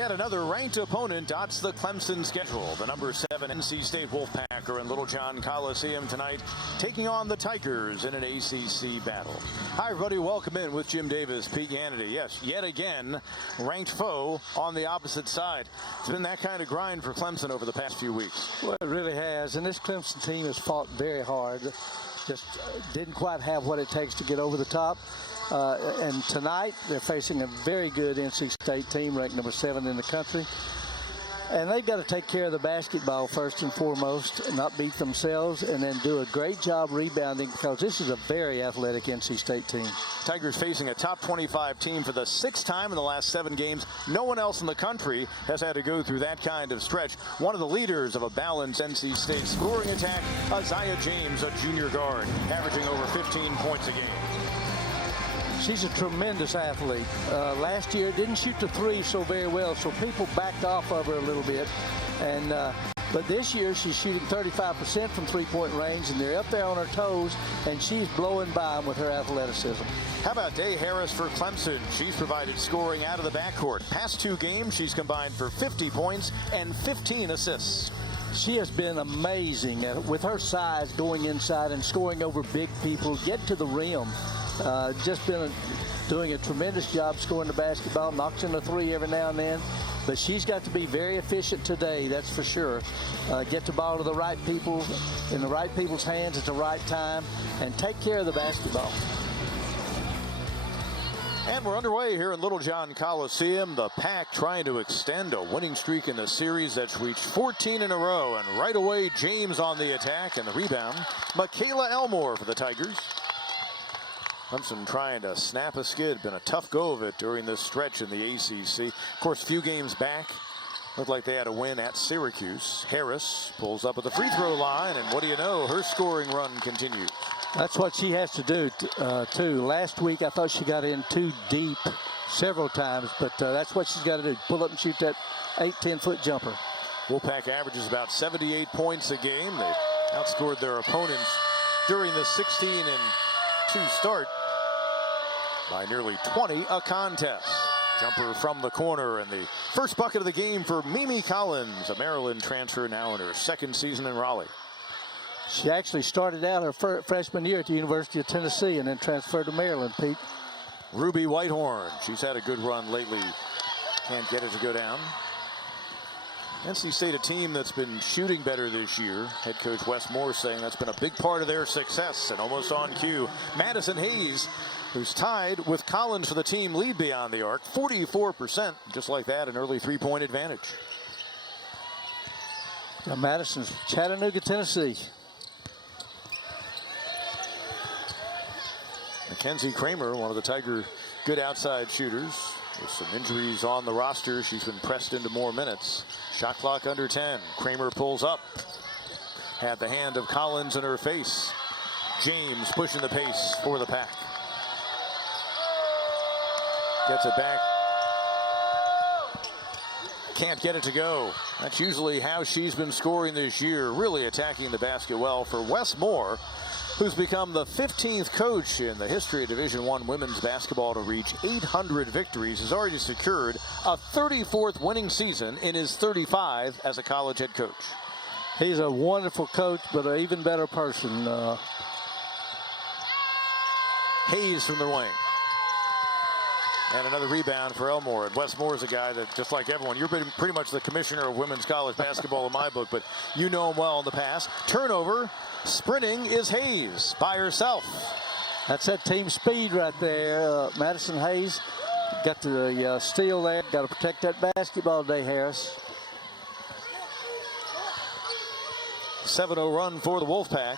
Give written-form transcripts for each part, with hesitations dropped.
Yet another ranked opponent dots the Clemson schedule. The number 7 NC State Wolfpack are in Littlejohn Coliseum tonight, taking on the Tigers in an ACC battle. Hi, everybody. Welcome in with Jim Davis, Pete Hannity. Yes, yet again, ranked foe on the opposite side. It's been that kind of grind for Clemson over the past few weeks. Well, it really has, and this Clemson team has fought very hard. Just didn't quite have what it takes to get over the top. And tonight, they're facing a very good NC State team, ranked number 7 in the country. And they've got to take care of the basketball first and foremost, and not beat themselves, and then do a great job rebounding, because this is a very athletic NC State team. Tigers facing a top 25 team for the 6th time in the last 7 games. No one else in the country has had to go through that kind of stretch. One of the leaders of a balanced NC State scoring attack, Isaiah James, a junior guard, averaging over 15 points a game. She's a tremendous athlete. Last year didn't shoot the 3 so very well, so people backed off of her a little bit. And but this year she's shooting 35% from three-point range, and they're up there on her toes, and she's blowing by them with her athleticism. How about Day Harris for Clemson? She's provided scoring out of the backcourt. Past 2 games, she's combined for 50 points and 15 assists. She has been amazing with her size, going inside and scoring over big people, get to the rim. Just been doing a tremendous job scoring the basketball, knocks in the 3 every now and then. But she's got to be very efficient today, that's for sure. Get the ball to the right people, in the right people's hands at the right time, and take care of the basketball. And we're underway here in Littlejohn Coliseum. The Pack trying to extend a winning streak in the series that's reached 14 in a row. And right away, James on the attack, and the rebound, Michaela Elmore for the Tigers. Clemson trying to snap a skid. Been a tough go of it during this stretch in the ACC. Of course, a few games back, looked like they had a win at Syracuse. Harris pulls up at the free throw line, and what do you know, her scoring run continues. That's what she has to do, too. Last week, I thought she got in too deep several times, but that's what she's got to do, pull up and shoot that 8-10-foot jumper. Wolfpack averages about 78 points a game. They outscored their opponents during the 16-2 start by nearly 20 a contest. Jumper from the corner, and the first bucket of the game for Mimi Collins, a Maryland transfer now in her 2nd season in Raleigh. She actually started out her freshman year at the University of Tennessee and then transferred to Maryland, Pete. Ruby Whitehorn, she's had a good run lately. Can't get it to go down. NC State, a team that's been shooting better this year. Head coach Wes Moore saying that's been a big part of their success. And almost on cue, Madison Hayes, who's tied with Collins for the team lead beyond the arc. 44%, just like that, an early 3-point advantage. Now Madison's Chattanooga, Tennessee. Mackenzie Kramer, one of the Tiger good outside shooters. With some injuries on the roster, she's been pressed into more minutes. Shot clock under 10. Kramer pulls up. Had the hand of Collins in her face. James pushing the pace for the Pack. Gets it back. Can't get it to go. That's usually how she's been scoring this year, really attacking the basket well for Wes Moore, who's become the 15th coach in the history of Division I women's basketball to reach 800 victories, has already secured a 34th winning season in his 35 as a college head coach. He's a wonderful coach, but an even better person. Hayes from the wing. And another rebound for Elmore. And Wes Moore is a guy that, just like everyone, you're pretty much the commissioner of women's college basketball in my book, but you know him well in the past. Turnover, sprinting is Hayes by herself. That's that team speed right there. Madison Hayes got the steal there. Got to protect that basketball, Day Harris. 7-0 run for the Wolfpack.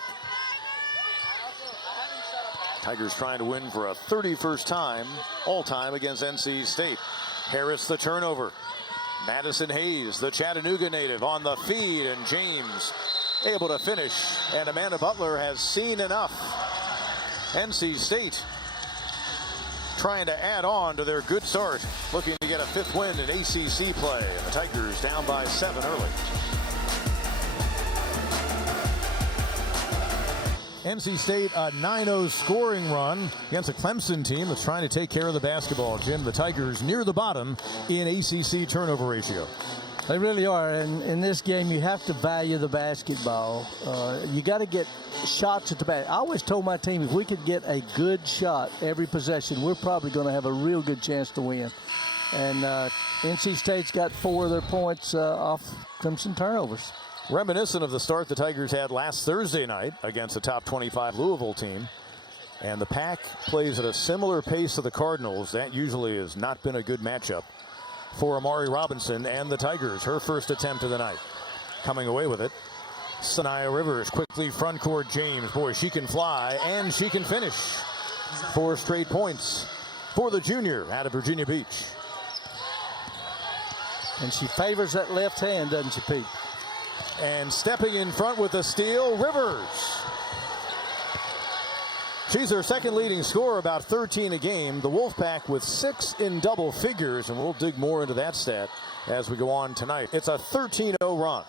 Tigers trying to win for a 31st time, all-time against NC State. Harris the turnover. Madison Hayes, the Chattanooga native, on the feed, and James able to finish. And Amanda Butler has seen enough. NC State trying to add on to their good start, looking to get a 5th win in ACC play. And the Tigers down by 7 early. NC State a 9-0 scoring run against a Clemson team that's trying to take care of the basketball. Jim, the Tigers near the bottom in ACC turnover ratio. They really are, and in this game you have to value the basketball. You got to get shots at the basket. I always told my team if we could get a good shot every possession, we're probably going to have a real good chance to win. And NC State's got 4 of their points off Clemson turnovers. Reminiscent of the start the Tigers had last Thursday night against the top 25 Louisville team. And the Pack plays at a similar pace to the Cardinals. That usually has not been a good matchup for Amari Robinson and the Tigers. Her first attempt of the night. Coming away with it, Sanaya Rivers. Quickly front court, James. Boy, she can fly and she can finish. 4 straight points for the junior out of Virginia Beach. And she favors that left hand, doesn't she, Pete? And stepping in front with a steal, Rivers. She's their second leading scorer, about 13 a game. The Wolfpack with 6 in double figures, and we'll dig more into that stat as we go on tonight. It's a 13-0 run.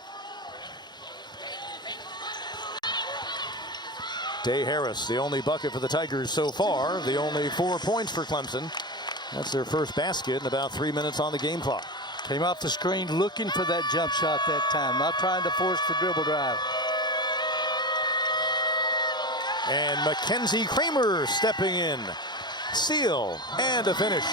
Day Harris, the only bucket for the Tigers so far. The only 4 points for Clemson. That's their first basket in about 3 minutes on the game clock. Came off the screen looking for that jump shot that time, not trying to force the dribble drive. And Mackenzie Kramer stepping in. Seal and a finish.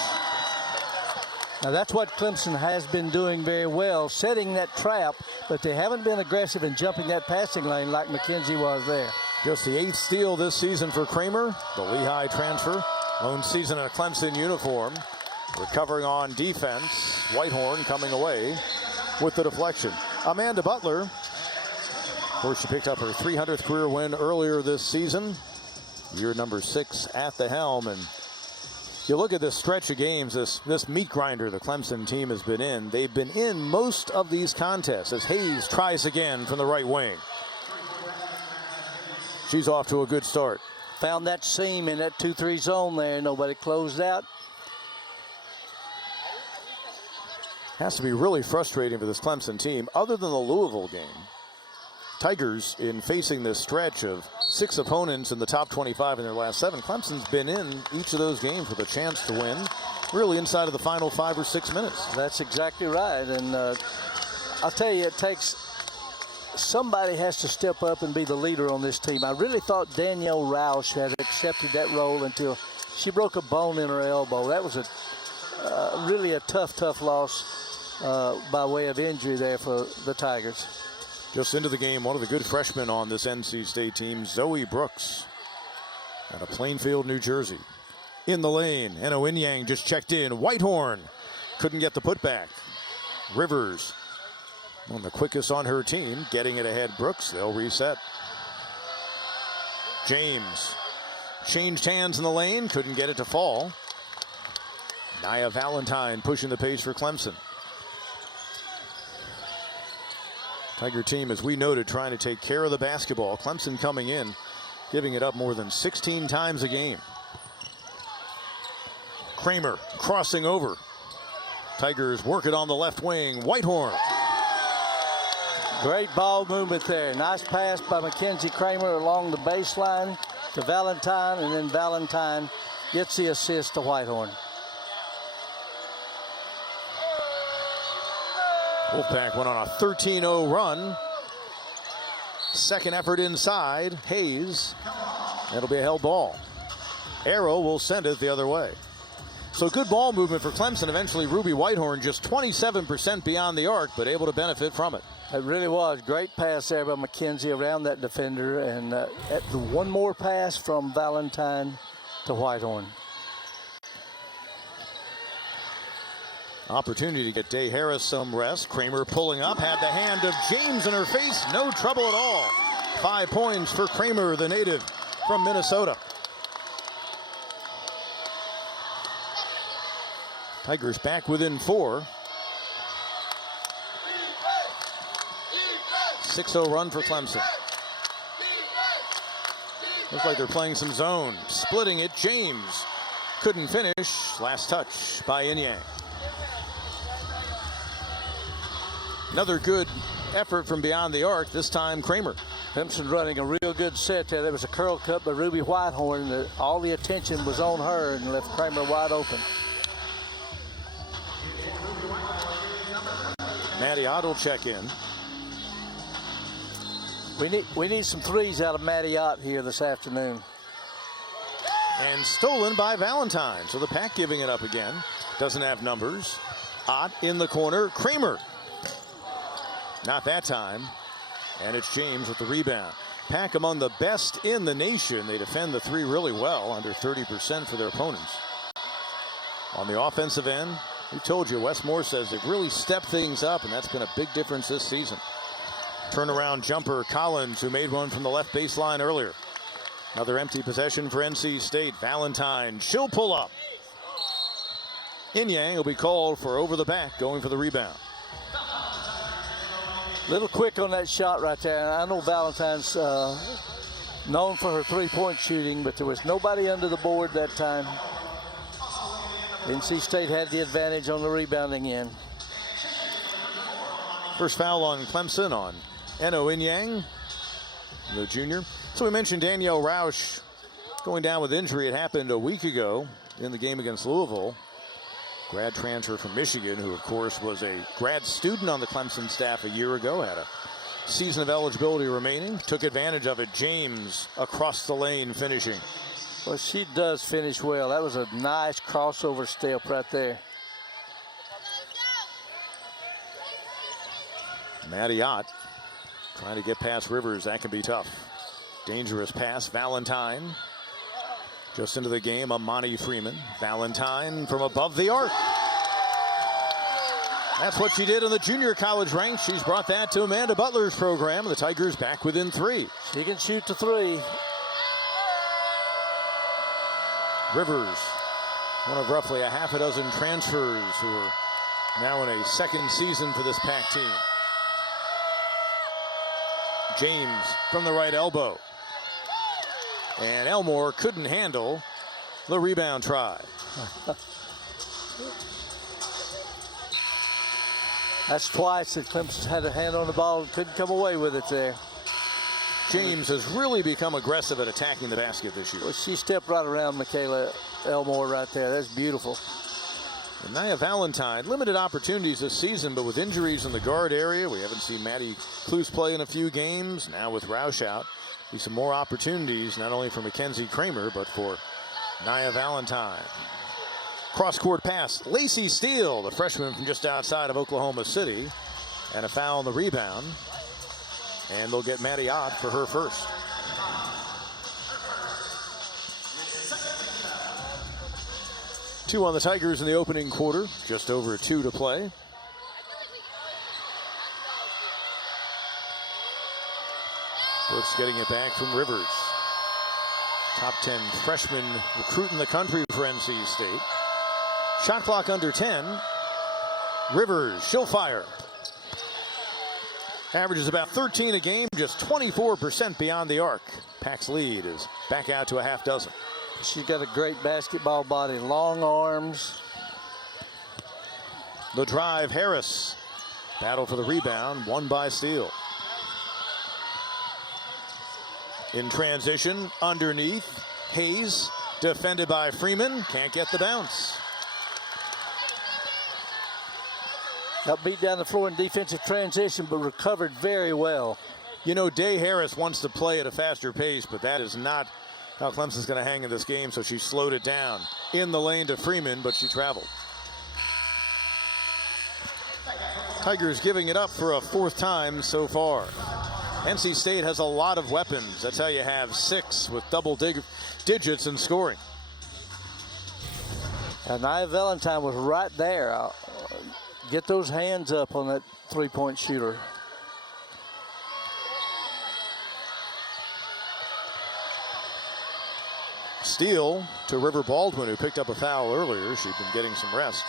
Now that's what Clemson has been doing very well, setting that trap, but they haven't been aggressive in jumping that passing lane like Mackenzie was there. Just the 8th steal this season for Kramer, the Lehigh transfer. Lone season in a Clemson uniform. Recovering on defense. Whitehorn coming away with the deflection. Amanda Butler. Of course, she picked up her 300th career win earlier this season. Year number 6 at the helm. And you look at this stretch of games, this meat grinder the Clemson team has been in. They've been in most of these contests as Hayes tries again from the right wing. She's off to a good start. Found that seam in that 2-3 zone there. Nobody closed out. Has to be really frustrating for this Clemson team. Other than the Louisville game, Tigers, in facing this stretch of 6 opponents in the top 25 in their last 7, Clemson's been in each of those games with a chance to win, really inside of the final 5 or 6 minutes. That's exactly right. And I'll tell you, it takes somebody has to step up and be the leader on this team. I really thought Danielle Roush had accepted that role until she broke a bone in her elbow. That was really a tough loss by way of injury there for the Tigers. Just into the game, one of the good freshmen on this NC State team, Zoe Brooks, out of Plainfield, New Jersey. In the lane, and Owinyang just checked in. Whitehorn couldn't get the putback. Rivers, one of the quickest on her team, getting it ahead. Brooks, they'll reset. James changed hands in the lane, couldn't get it to fall. Nia Valentine pushing the pace for Clemson. Tiger team, as we noted, trying to take care of the basketball. Clemson coming in, giving it up more than 16 times a game. Kramer crossing over. Tigers work it on the left wing. Whitehorn. Great ball movement there. Nice pass by Mackenzie Kramer along the baseline to Valentine, and then Valentine gets the assist to Whitehorn. Wolfpack went on a 13-0 run. Second effort inside. Hayes. It'll be a held ball. Arrow will send it the other way. So good ball movement for Clemson. Eventually Ruby Whitehorn just 27% beyond the arc, but able to benefit from it. It really was. Great pass there by Mackenzie around that defender. And one more pass from Valentine to Whitehorn. Opportunity to get Day Harris some rest. Kramer pulling up, had the hand of James in her face. No trouble at all. 5 points for Kramer, the native from Minnesota. Tigers back within 4. 6-0 run for Clemson. Looks like they're playing some zone. Splitting it, James couldn't finish. Last touch by Inyang. Another good effort from beyond the arc, this time Kramer. Clemson running a real good set there. There was a curl cut by Ruby Whitehorn. All the attention was on her and left Kramer wide open. Maddie Ott will check in. We need some threes out of Maddie Ott here this afternoon. And stolen by Valentine. So the Pack giving it up again. Doesn't have numbers. Ott in the corner. Kramer. Not that time. And it's James with the rebound. Pack among the best in the nation. They defend the three really well, under 30% for their opponents. On the offensive end, we told you, Wes Moore says they've really stepped things up, and that's been a big difference this season. Turnaround jumper, Collins, who made one from the left baseline earlier. Another empty possession for NC State. Valentine, she'll pull up. Inyang will be called for over the back, going for the rebound. Little quick on that shot right there. I know Valentine's known for her three-point shooting, but there was nobody under the board that time. NC State had the advantage on the rebounding end. First foul on Clemson on Eno Inyang, the junior. So we mentioned Danielle Roush going down with injury. It happened a week ago in the game against Louisville. Grad transfer from Michigan, who of course was a grad student on the Clemson staff a year ago, had a season of eligibility remaining, took advantage of it. James across the lane finishing. Well, she does finish well. That was a nice crossover step right there. Maddie Ott trying to get past Rivers. That can be tough. Dangerous pass. Valentine just into the game. Amani Freeman. Valentine from above the arc. That's what she did in the junior college ranks. She's brought that to Amanda Butler's program. The Tigers back within three. She can shoot the three. Rivers, one of roughly a half a dozen transfers who are now in a second season for this Pack team. James from the right elbow. And Elmore couldn't handle the rebound try. That's twice that Clemson had a hand on the ball and couldn't come away with it there. James has really become aggressive at attacking the basket this year. Well, she stepped right around Michaela Elmore right there. That's beautiful. And Nia Valentine, limited opportunities this season, but with injuries in the guard area, we haven't seen Maddie Cluse play in a few games. Now with Roush out, be some more opportunities, not only for Mackenzie Kramer, but for Nia Valentine. Cross-court pass, Lacey Steele, the freshman from just outside of Oklahoma City, and a foul on the rebound. And they'll get Maddie Ott for her first. Two on the Tigers in the opening quarter, just over 2 to play. Brooks getting it back from Rivers. Top 10 freshman recruit in the country for NC State. Shot clock under 10. Rivers, she'll fire. Averages about 13 a game, just 24% beyond the arc. Pack's lead is back out to a half dozen. She's got a great basketball body, long arms. The drive, Harris. Battle for the rebound, won by Steele. In transition, underneath, Hayes, defended by Freeman, can't get the bounce. Got beat down the floor in defensive transition, but recovered very well. You know, Day Harris wants to play at a faster pace, but that is not how Clemson's going to hang in this game, so she slowed it down. In the lane to Freeman, but she traveled. Tigers giving it up for a fourth time so far. NC State has a lot of weapons. That's how you have 6 with double digits in scoring. And Nia Valentine was right there. Get those hands up on that three-point shooter. Steele to River Baldwin, who picked up a foul earlier. She'd been getting some rest.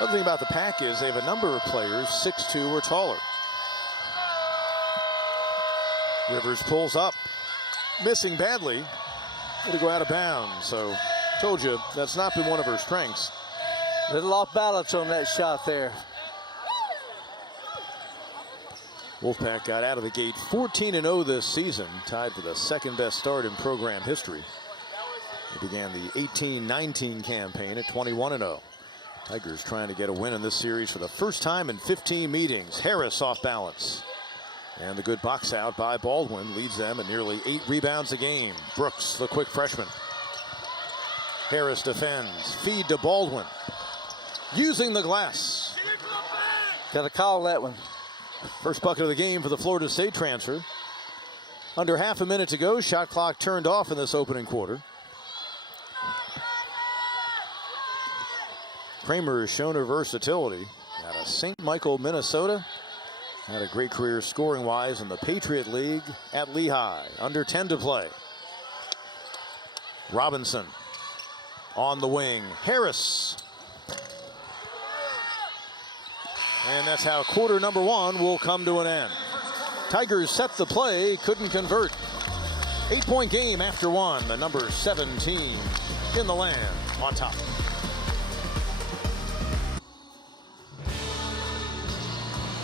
Other thing about the Pack is they have a number of players 6'2" or taller. Rivers pulls up, missing badly. It'll go out of bounds. So, told you that's not been one of her strengths. Little off balance on that shot there. Wolfpack got out of the gate 14-0 this season, tied for the second best start in program history. They began the 18-19 campaign at 21-0. Tigers trying to get a win in this series for the first time in 15 meetings. Harris off balance. And the good box out by Baldwin leads them at nearly 8 rebounds a game. Brooks, the quick freshman. Harris defends. Feed to Baldwin. Using the glass. Got to call that one. First bucket of the game for the Florida State transfer. Under half a minute to go. Shot clock turned off in this opening quarter. Kramer has shown her versatility out of St. Michael, Minnesota. Had a great career scoring-wise in the Patriot League at Lehigh. Under 10 to play. Robinson on the wing. Harris. And that's how quarter number one will come to an end. Tigers set the play, couldn't convert. 8-point game after one. The number 17 in the land on top.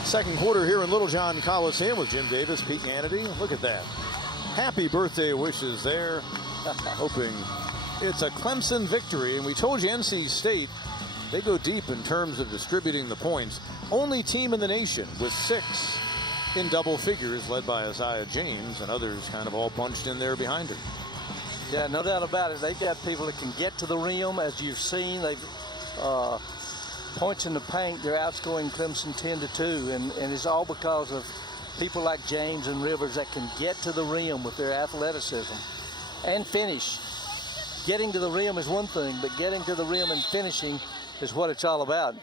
Second quarter here in Littlejohn Coliseum with Jim Davis, Pete Hannity. Look at that. Happy birthday wishes there. Hoping it's a Clemson victory. And we told you NC State, they go deep in terms of distributing the points. Only team in the nation with 6 in double figures, led by Isaiah James, and others kind of all bunched in there behind it. Yeah, no doubt about it. They got people that can get to the rim, as you've seen. They've points in the paint. They're outscoring Clemson 10-2, and it's all because of people like James and Rivers that can get to the rim with their athleticism and finish. Getting to the rim is one thing, but getting to the rim and finishing is what it's all about.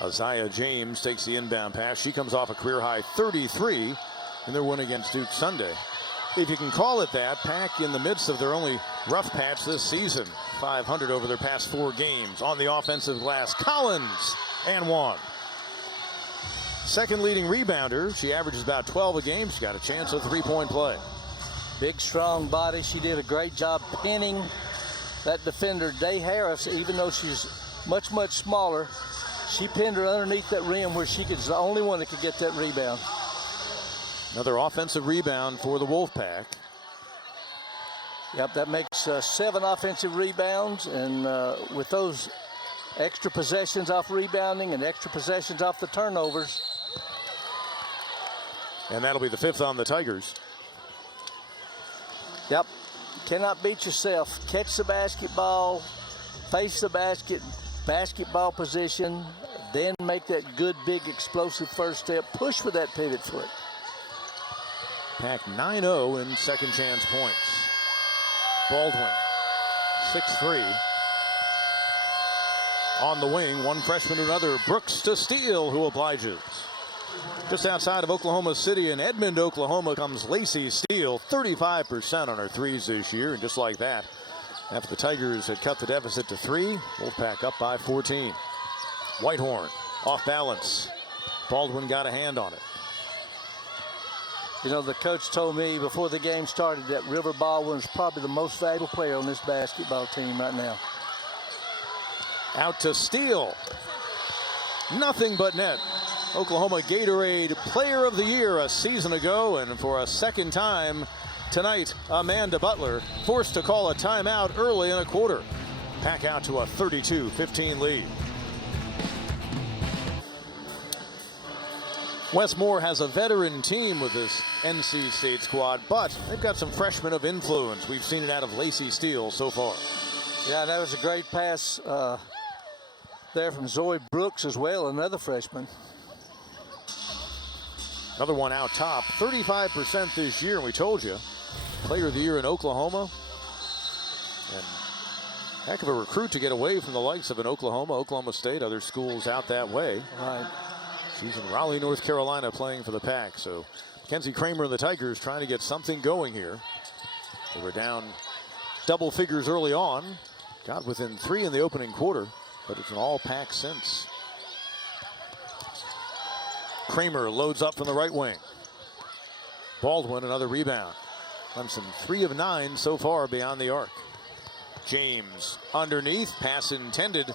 Isaiah James takes the inbound pass. She comes off a career-high 33 in their win against Duke Sunday. If you can call it that, Pack in the midst of their only rough patch this season. 500 over their past 4 games. On the offensive glass, Collins, and one. Second leading rebounder. She averages about 12 a game. She got a chance of 3-point play. Big, strong body. She did a great job pinning that defender, Day Harris, even though she's much, much smaller. She pinned her underneath that rim where she was the only one that could get that rebound. Another offensive rebound for the Wolfpack. Yep, that makes 7 offensive rebounds, and with those extra possessions off rebounding and extra possessions off the turnovers. And that'll be the 5th on the Tigers. Yep, cannot beat yourself. Catch the basketball, face the basketball position, then make that good, big, explosive first step. Push with that pivot foot. Pack 9-0 in second chance points. Baldwin, 6'3". On the wing, one freshman to another. Brooks to steal, who obliges. Just outside of Oklahoma City in Edmond, Oklahoma, comes Lacey Steele. 35% on her threes this year, and just like that, after the Tigers had cut the deficit to 3, Wolfpack up by 14. Whitehorn off balance. Baldwin got a hand on it. You know, the coach told me before the game started that River Baldwin's probably the most valuable player on this basketball team right now. Out to Steele. Nothing but net. Oklahoma Gatorade Player of the Year a season ago, and for a second time tonight, Amanda Butler forced to call a timeout early in a quarter. Pack out to a 32-15 lead. Westmore has a veteran team with this NC State squad, but they've got some freshmen of influence. We've seen it out of Lacey Steele so far. Yeah, that was a great pass there from Zoe Brooks as well, another freshman. Another one out top, 35% this year, and we told you, Player of the Year in Oklahoma. And heck of a recruit to get away from the likes of an Oklahoma State, other schools out that way. Right. She's in Raleigh, North Carolina, playing for the Pack. So Mackenzie Kramer and the Tigers trying to get something going here. They were down double figures early on. Got within 3 in the opening quarter, but it's an all-Pack since. Kramer loads up from the right wing. Baldwin, another rebound. Clemson 3 of 9 so far beyond the arc. James underneath, pass intended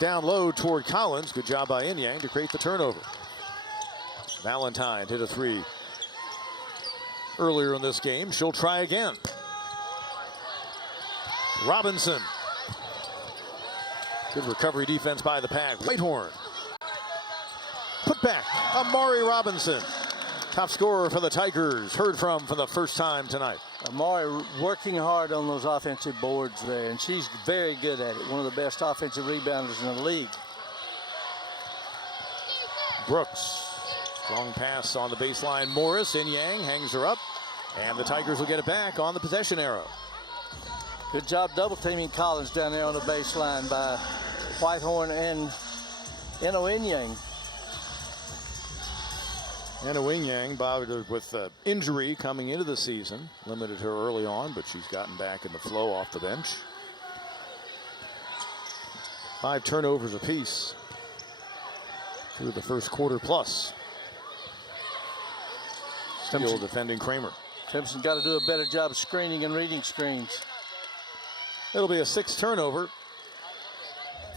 down low toward Collins. Good job by Inyang to create the turnover. Valentine hit a three earlier in this game. She'll try again. Robinson. Good recovery defense by the Pack. Whitehorn. Put back. Amari Robinson. Top scorer for the Tigers. Heard from for the first time tonight. Amari working hard on those offensive boards there, and she's very good at it. One of the best offensive rebounders in the league. Brooks. Strong pass on the baseline. Morris. Yang hangs her up. And the Tigers will get it back on the possession arrow. Good job double teaming Collins down there on the baseline by Whitehorn and Yang. Yang bothered with injury coming into the season. Limited her early on, but she's gotten back in the flow off the bench. 5 turnovers apiece through the first quarter plus. Still defending Kramer. Clemson's got to do a better job of screening and reading screens. It'll be a 6th turnover.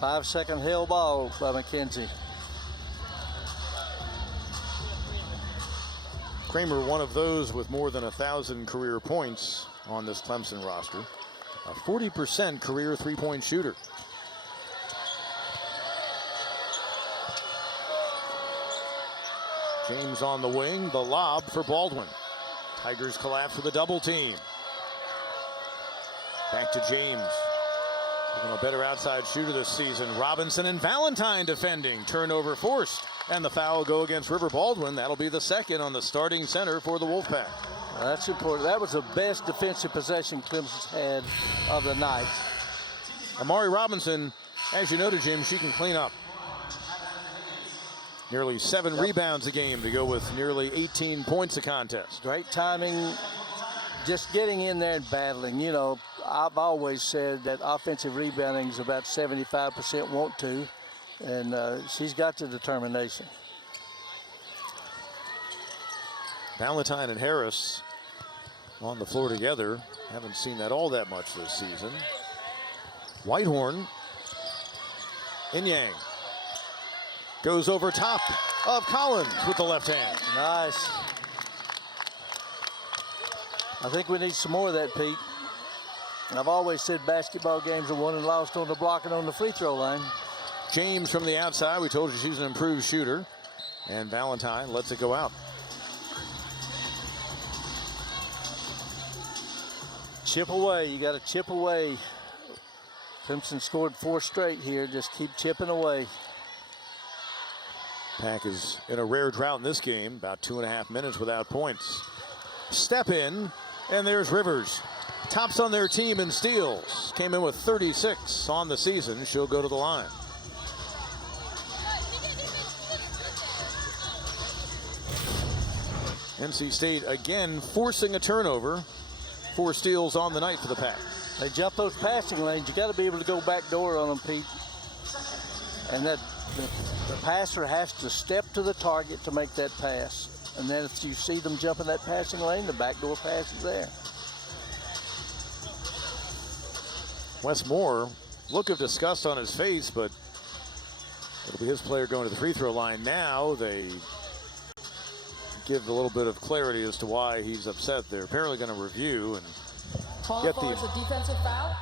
5-second held ball by McKenzie. Kramer, one of those with more than 1,000 career points on this Clemson roster. A 40% career three-point shooter. James on the wing, the lob for Baldwin. Tigers collapse with a double team. Back to James. Become a better outside shooter this season. Robinson and Valentine defending. Turnover forced. And the foul will go against River Baldwin. That'll be the second on the starting center for the Wolfpack. That's important. That was the best defensive possession Clemson's had of the night. Amari Robinson, as you noted, Jim, she can clean up. Nearly 7 rebounds a game to go with nearly 18 points a contest. Great timing, just getting in there and battling. You know, I've always said that offensive rebounding is about 75% want to, and she's got the determination. Valentine and Harris on the floor together. Haven't seen that all that much this season. Whitehorn. Yang. Goes over top of Collins with the left hand. Nice. I think we need some more of that, Pete. I've always said basketball games are won and lost on the block and on the free throw line. James from the outside. We told you she's an improved shooter. And Valentine lets it go out. Chip away. You got to chip away. Clemson scored 4 straight here. Just keep chipping away. Pack is in a rare drought in this game. About 2.5 minutes without points. Step in, and there's Rivers. Tops on their team in steals. Came in with 36 on the season. She'll go to the line. NC State again forcing a turnover. 4 steals on the night for the Pack. They jump those passing lanes. You got to be able to go back door on them, Pete. And that the passer has to step to the target to make that pass. And then if you see them jump in that passing lane, the backdoor pass is there. Wes Moore, look of disgust on his face, but it'll be his player going to the free throw line. Now they give a little bit of clarity as to why he's upset. They're apparently going to review and get for a defensive foul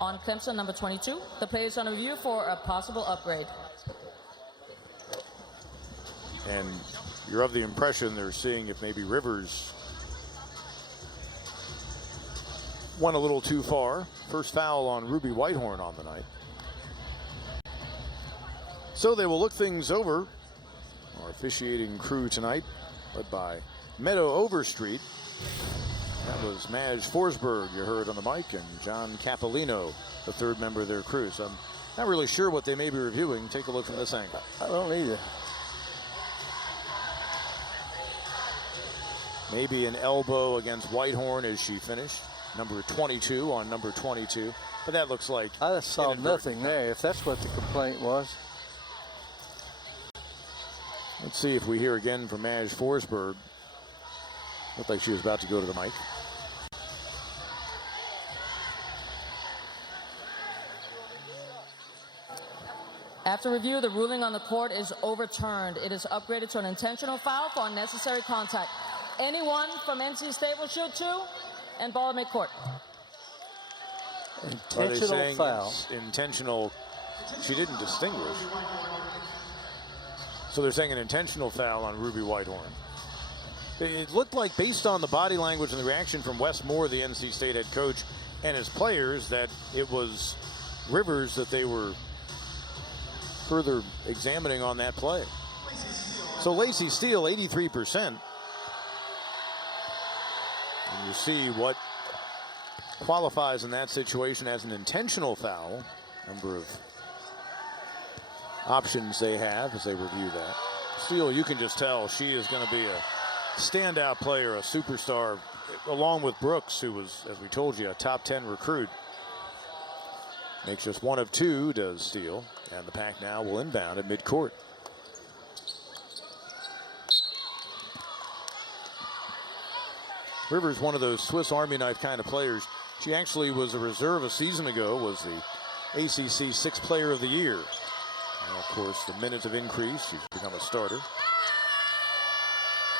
on Clemson, number 22. The player is on review for a possible upgrade. And you're of the impression they're seeing if maybe Rivers went a little too far. First foul on Ruby Whitehorn on the night. So they will look things over. Our officiating crew tonight, led by Meadow Overstreet. That was Madge Forsberg you heard on the mic, and John Capolino, the 3rd member of their crew. So I'm not really sure what they may be reviewing. Take a look from this angle. I don't either. Maybe an elbow against Whitehorn as she finished. Number 22 on number 22. But that looks like I just saw nothing there, if that's what the complaint was. Let's see if we hear again from Madge Forsberg. Looked like she was about to go to the mic. After review, the ruling on the court is overturned. It is upgraded to an intentional foul for unnecessary contact. Anyone from NC State will shoot two, and ball at midcourt. Intentional foul. Intentional. She didn't distinguish. So they're saying an intentional foul on Ruby Whitehorn. It looked like, based on the body language and the reaction from Wes Moore, the NC State head coach, and his players, that it was Rivers that they were further examining on that play. So Lacey Steele, 83%. And you see what qualifies in that situation as an intentional foul. Number of options they have as they review that. Steele, you can just tell she is going to be a standout player, a superstar, along with Brooks, who was, as we told you, a top 10 recruit. Makes just one of two, does Steele, and the Pack now will inbound at midcourt. Rivers, one of those Swiss Army knife kind of players. She actually was a reserve a season ago, was the ACC Sixth Player of the Year. And of course, the minutes have increased. She's become a starter.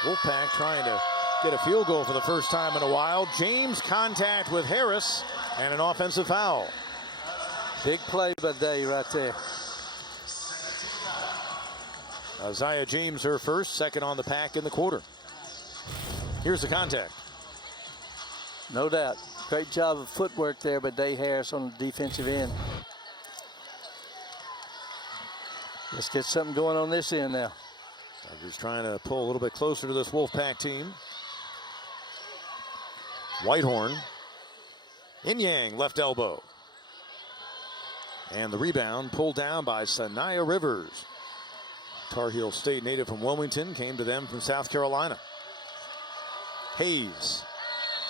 Wolfpack trying to get a field goal for the first time in a while. James contact with Harris and an offensive foul. Big play by Day right there. Isaiah James, her first, second on the Pack in the quarter. Here's the contact. No doubt. Great job of footwork there by Day Harris on the defensive end. Let's get something going on this end now. Tigers trying to pull a little bit closer to this Wolfpack team. Whitehorn. Inyang, left elbow. And the rebound pulled down by Sanaya Rivers. Tar Heel State native from Wilmington, came to them from South Carolina. Hayes.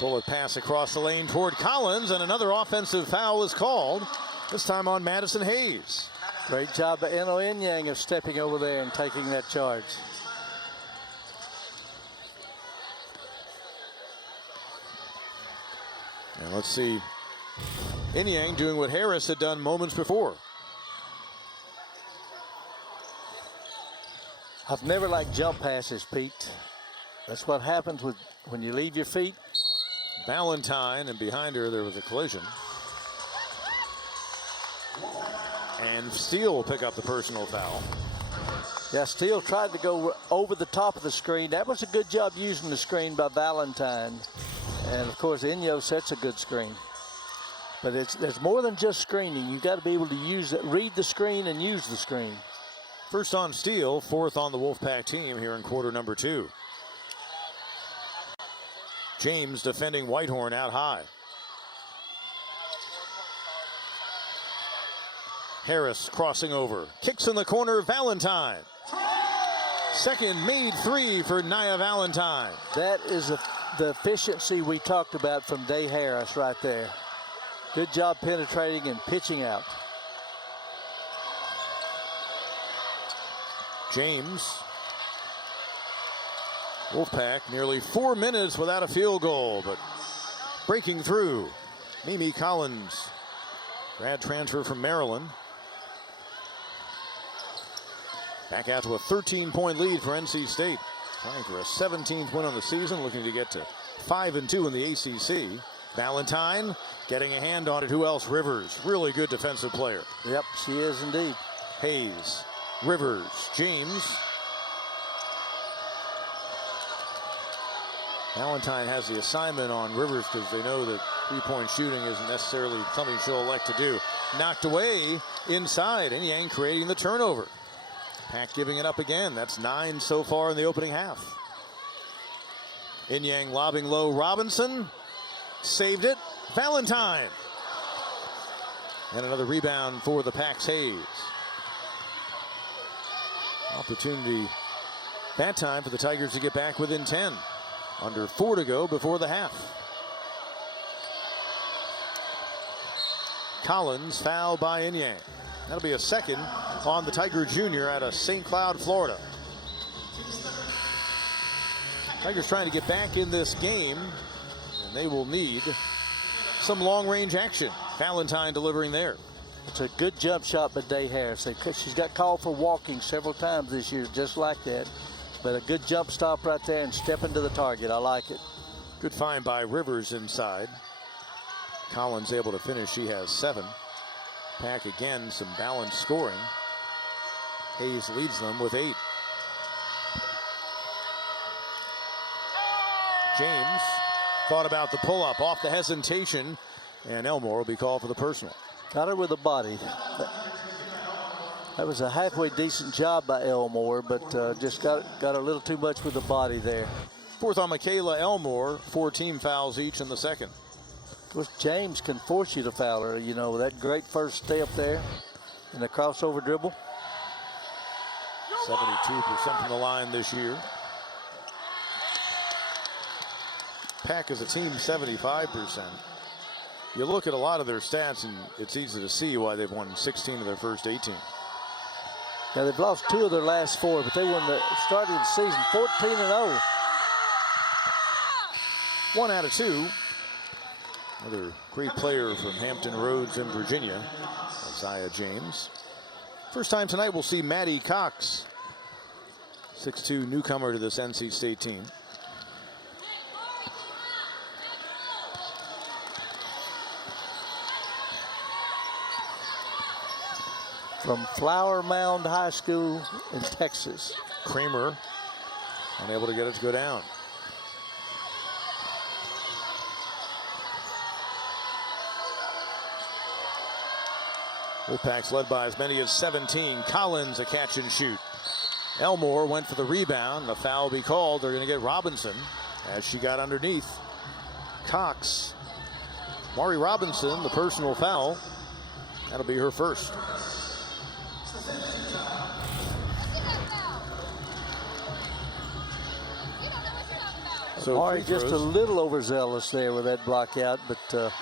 Bullet pass across the lane toward Collins, and another offensive foul is called, this time on Madison Hayes. Great job by Eno Inyang of stepping over there and taking that charge. And let's see, Inyang doing what Harris had done moments before. I've never liked jump passes, Pete. That's what happens when you leave your feet. Valentine, and behind her there was a collision. And Steele will pick up the personal foul. Yeah, Steele tried to go over the top of the screen. That was a good job using the screen by Valentine. And of course, Inyo sets a good screen. But there's more than just screening. You've got to be able to use it, read the screen and use the screen. First on Steele, fourth on the Wolfpack team here in quarter number 2. James defending Whitehorn out high. Harris crossing over, kicks in the corner, Valentine. Second made three for Nia Valentine. That is the efficiency we talked about from Day Harris right there. Good job penetrating and pitching out. James. Wolfpack nearly 4 minutes without a field goal, but breaking through. Mimi Collins, grad transfer from Maryland. Back out to a 13-point lead for NC State. Trying for a 17th win on the season, looking to get to 5-2 in the ACC. Valentine getting a hand on it. Who else? Rivers, really good defensive player. Yep, she is indeed. Hayes, Rivers, James. Valentine has the assignment on Rivers because they know that three-point shooting isn't necessarily something she'll elect to do. Knocked away inside, and Yang creating the turnover. Pack giving it up again. That's 9 so far in the opening half. Inyang lobbing low. Robinson saved it. Valentine. And another rebound for the Pack's Hayes. Opportunity that time for the Tigers to get back within 10. Under 4 to go before the half. Collins fouled by Inyang. That'll be a second on the Tiger Jr. out of St. Cloud, Florida. Tigers trying to get back in this game, and they will need some long-range action. Valentine delivering there. It's a good jump shot by Day Harris. She's got called for walking several times this year, just like that. But a good jump stop right there and step into the target. I like it. Good find by Rivers inside. Collins able to finish. She has 7. Pack again, some balanced scoring. Hayes leads them with 8. James thought about the pull-up off the hesitation, and Elmore will be called for the personal. Got her with the body. That was a halfway decent job by Elmore, but just got a little too much with the body there. 4th on Michaela Elmore. 4 team fouls each in the second. Of course, James can force you to foul her. You know, that great first step there and the crossover dribble. 72% from the line this year. Pack as a team, 75%. You look at a lot of their stats, and it's easy to see why they've won 16 of their first 18. Now, they've lost 2 of their last 4, but they won the started the season 14-0. 1 out of 2. Another great player from Hampton Roads in Virginia, Isaiah James. First time tonight we'll see Maddie Cox, 6'2" newcomer to this NC State team. From Flower Mound High School in Texas. Kramer unable to get it to go down. Wolfpack's led by as many as 17. Collins a catch and shoot. Elmore went for the rebound. The foul will be called. They're going to get Robinson as she got underneath Cox. Mari Robinson, the personal foul. That'll be her first. So Mari just a little overzealous there with that block out, but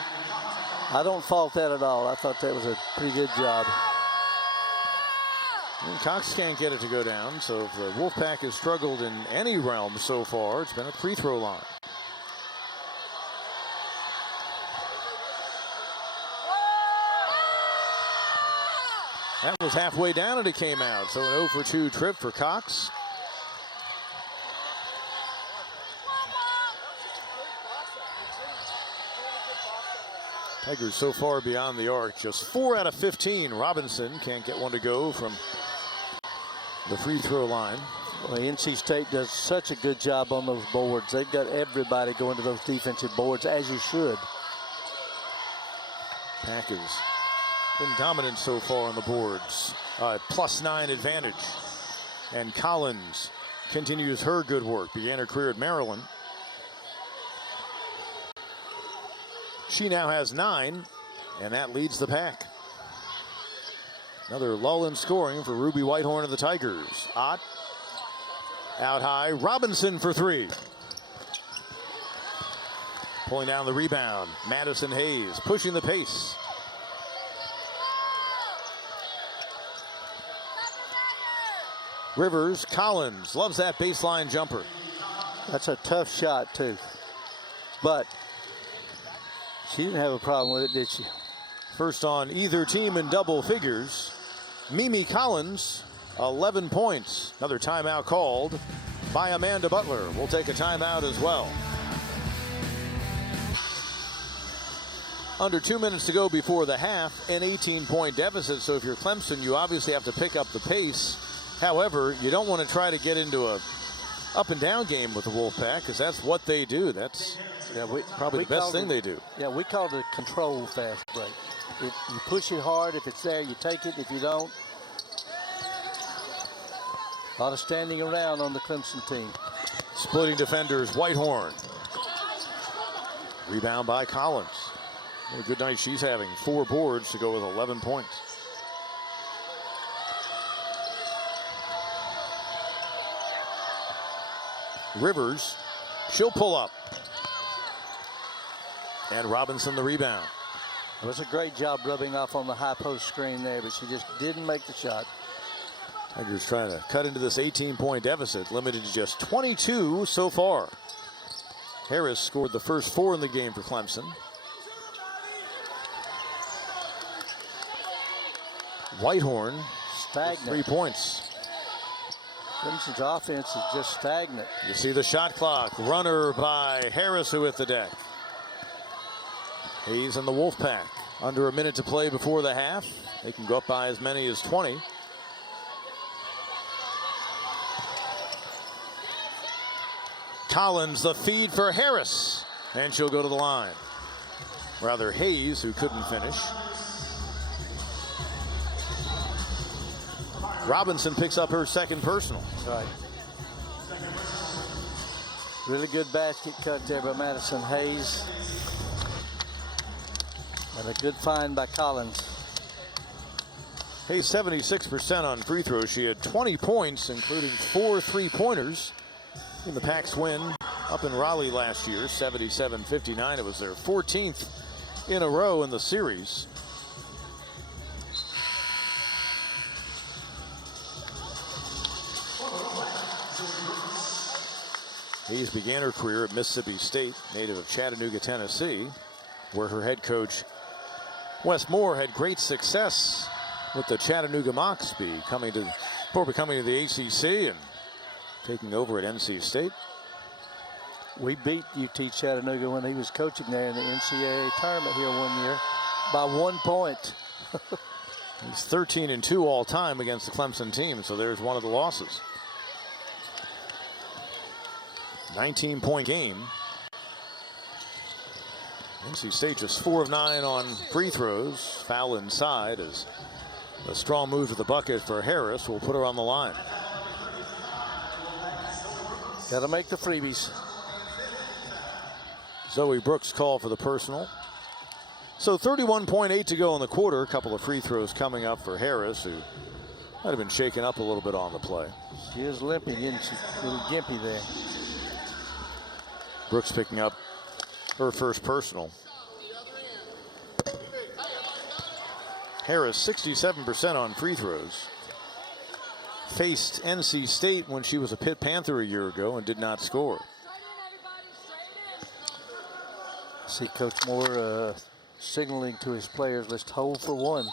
I don't fault that at all. I thought that was a pretty good job. And Cox can't get it to go down, so if the Wolfpack has struggled in any realm so far, it's been a free throw line. That was halfway down and it came out, so an 0 for 2 trip for Cox. Tigers so far beyond the arc, just 4 out of 15. Robinson can't get one to go from the free throw line. Well, NC State does such a good job on those boards. They've got everybody going to those defensive boards, as you should. Pack has been dominant so far on the boards. +9 advantage. And Collins continues her good work. Began her career at Maryland. She now has 9, and that leads the Pack. Another lull in scoring for Ruby Whitehorn of the Tigers. Ott out high. Robinson for 3. Pulling down the rebound. Madison Hayes pushing the pace. Rivers, Collins loves that baseline jumper. That's a tough shot too, but she didn't have a problem with it, did she? First on either team in double figures. Mimi Collins, 11 points. Another timeout called by Amanda Butler. We'll take a timeout as well. Under 2 minutes to go before the half, an 18-point deficit. So if you're Clemson, you obviously have to pick up the pace. However, you don't want to try to get into a up and down game with the Wolfpack, because that's what they do. That's probably the best thing they do. Yeah, we call it a control fast break. If you push it hard, if it's there, you take it. If you don't, a lot of standing around on the Clemson team. Splitting defenders, Whitehorn. Rebound by Collins. What a good night she's having. 4 boards to go with 11 points. Rivers, she'll pull up. And Robinson the rebound. It was a great job rubbing off on the high post screen there, but she just didn't make the shot. Tigers trying to cut into this 18-point deficit, limited to just 22 so far. Harris scored the first 4 in the game for Clemson. Whitehorn, Stagnant. 3 points. Clemson's offense is just stagnant. You see the shot clock. Runner by Harris who hit the deck. Hayes and the Wolfpack. Under a minute to play before the half. They can go up by as many as 20. Collins, the feed for Harris. And she'll go to the line. Rather, Hayes, who couldn't finish. Robinson picks up her second personal. Right. Really good basket cut there by Madison Hayes. And a good find by Collins. Hayes 76% on free throws. She had 20 points, including 4 3-pointers in the Pack's win up in Raleigh last year, 77-59. It was their 14th in a row in the series. Hayes began her career at Mississippi State, native of Chattanooga, Tennessee, where her head coach Wes Moore had great success with the Chattanooga Mocs before becoming to the ACC and taking over at NC State. We beat UT Chattanooga when he was coaching there in the NCAA tournament here one year by 1 point. He's 13-2 all time against the Clemson team, so there's one of the losses. 19-point game. NC State just 4 of 9 on free throws. Foul inside as a strong move to the bucket for Harris will put her on the line. Got to make the freebies. Zoe Brooks called for the personal. So 31.8 to go in the quarter. A couple of free throws coming up for Harris, who might have been shaken up a little bit on the play. She is limping, isn't she? A little gimpy there. Brooks picking up her first personal. Harris 67% on free throws. Faced NC State when she was a Pitt Panther a year ago and did not score. See Coach Moore signaling to his players, let's hold for one.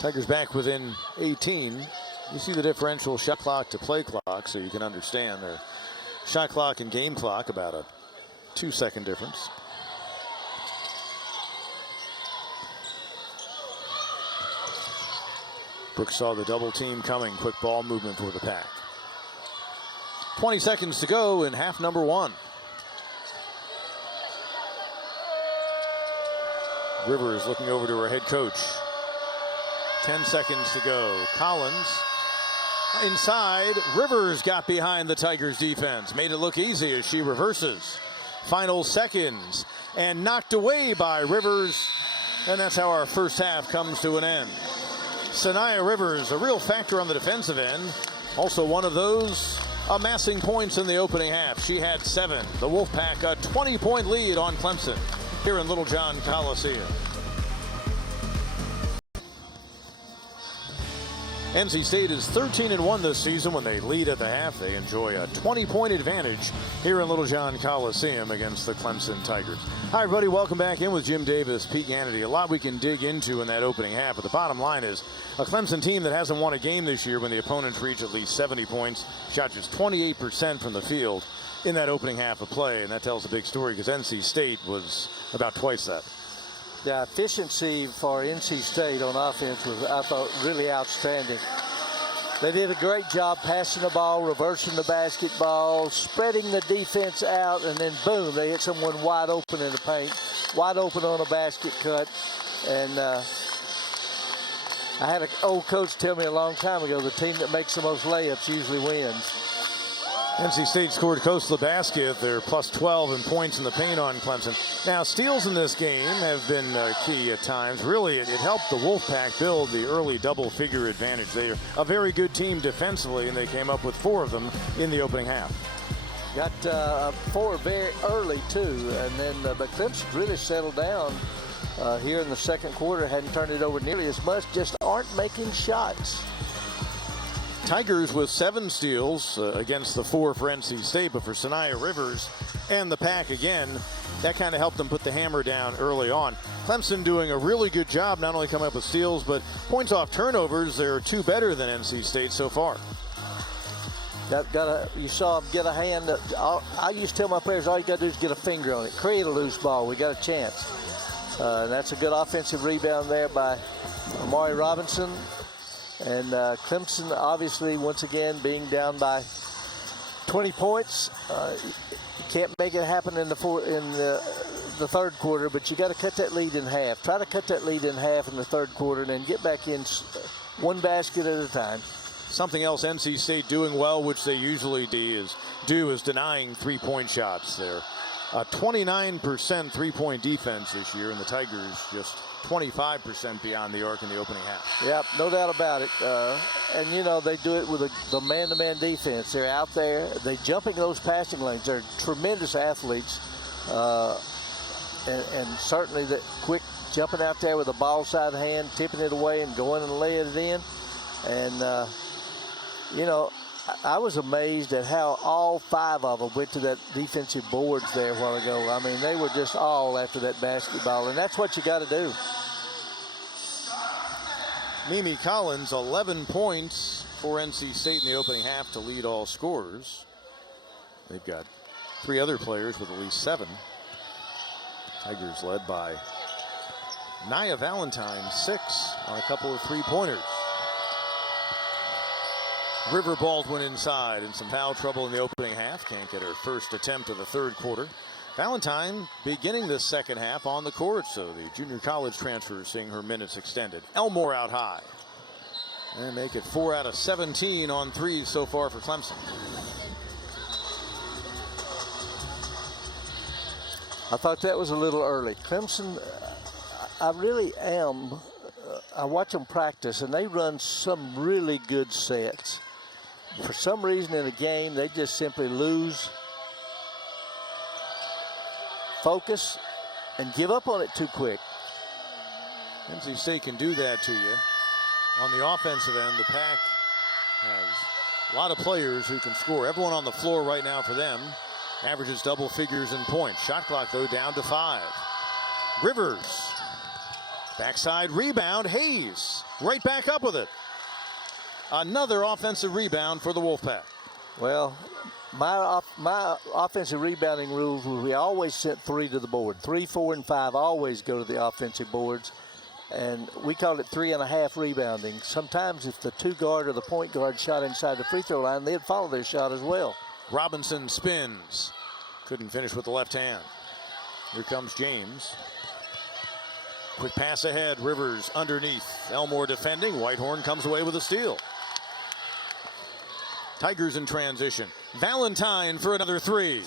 Tigers back within 18. You see the differential shot clock to play clock, so you can understand their shot clock and game clock, about a 2-second difference. Brooks saw the double team coming. Quick ball movement for the Pack. 20 seconds to go in half number 1. Rivers looking over to her head coach. 10 seconds to go. Collins inside. Rivers got behind the Tigers defense. Made it look easy as she reverses. Final seconds. And knocked away by Rivers. And that's how our first half comes to an end. Sanaya Rivers, a real factor on the defensive end. Also one of those amassing points in the opening half. She had 7. The Wolfpack a 20-point lead on Clemson here in Littlejohn Coliseum. NC State is 13-1 this season. When they lead at the half, they enjoy a 20-point advantage here in Littlejohn Coliseum against the Clemson Tigers. Hi, everybody. Welcome back in with Jim Davis, Pete Hannity. A lot we can dig into in that opening half, but the bottom line is a Clemson team that hasn't won a game this year when the opponents reach at least 70 points, shot just 28% from the field in that opening half of play, and that tells a big story because NC State was about twice that. The efficiency for NC State on offense was, I thought, really outstanding. They did a great job passing the ball, reversing the basketball, spreading the defense out, and then boom, they hit someone wide open in the paint, wide open on a basket cut. And I had an old coach tell me a long time ago, the team that makes the most layups usually wins. NC State scored close to the basket. They're plus 12 in points in the paint on Clemson. Now, steals in this game have been key at times. Really, it helped the Wolfpack build the early double-figure advantage. They're a very good team defensively, and they came up with 4 of them in the opening half. Got 4 very early, too, and then but Clemson really settled down here in the second quarter. Hadn't turned it over nearly as much, just aren't making shots. Tigers with 7 steals against the 4 for NC State, but for Sanaya Rivers and the Pack again, that kind of helped them put the hammer down early on. Clemson doing a really good job not only coming up with steals, but points off turnovers. They're 2 better than NC State so far. You saw him get a hand. I used to tell my players, all you got to do is get a finger on it. Create a loose ball. We got a chance. And that's a good offensive rebound there by Amari Robinson. And Clemson, obviously, once again, being down by 20 points. You can't make it happen in the third quarter, but you got to cut that lead in half. Try to cut that lead in half in the third quarter and then get back in one basket at a time. Something else NC State doing well, which they usually do, is denying three-point shots. They're a 29% three-point defense this year, and the Tigers just 25% beyond the arc in the opening half. Yep, no doubt about it. And, you know, they do it with the man-to-man defense. They're out there. They're jumping those passing lanes. They're tremendous athletes. And certainly the quick jumping out there with the ball side hand, tipping it away and going and laying it in. And, you know, I was amazed at how all 5 of them went to that defensive boards there a while ago. I mean, they were just all after that basketball, and that's what you got to do. Mimi Collins, 11 points for NC State in the opening half to lead all scorers. They've got 3 other players with at least 7. Tigers led by Nia Valentine, 6 on a couple of three-pointers. River Baldwin inside in some foul trouble in the opening half. Can't get her first attempt of the third quarter. Valentine beginning the second half on the court, so the junior college transfer is seeing her minutes extended. Elmore out high. And make it 4 out of 17 on threes so far for Clemson. I thought that was a little early. Clemson, I really am. I watch them practice, and they run some really good sets. For some reason in a game, they just simply lose focus and give up on it too quick. NC State can do that to you. On the offensive end, the Pack has a lot of players who can score. Everyone on the floor right now for them averages double figures in points. Shot clock, though, down to 5. Rivers. Backside rebound. Hayes right back up with it. Another offensive rebound for the Wolfpack. Well, my offensive rebounding rules were we always sent 3 to the board. 3, 4, and 5 always go to the offensive boards. And we called it 3.5 rebounding. Sometimes if the 2 guard or the point guard shot inside the free throw line, they'd follow their shot as well. Robinson spins. Couldn't finish with the left hand. Here comes James. Quick pass ahead. Rivers underneath. Elmore defending. Whitehorn comes away with a steal. Tigers in transition. Valentine for another 3.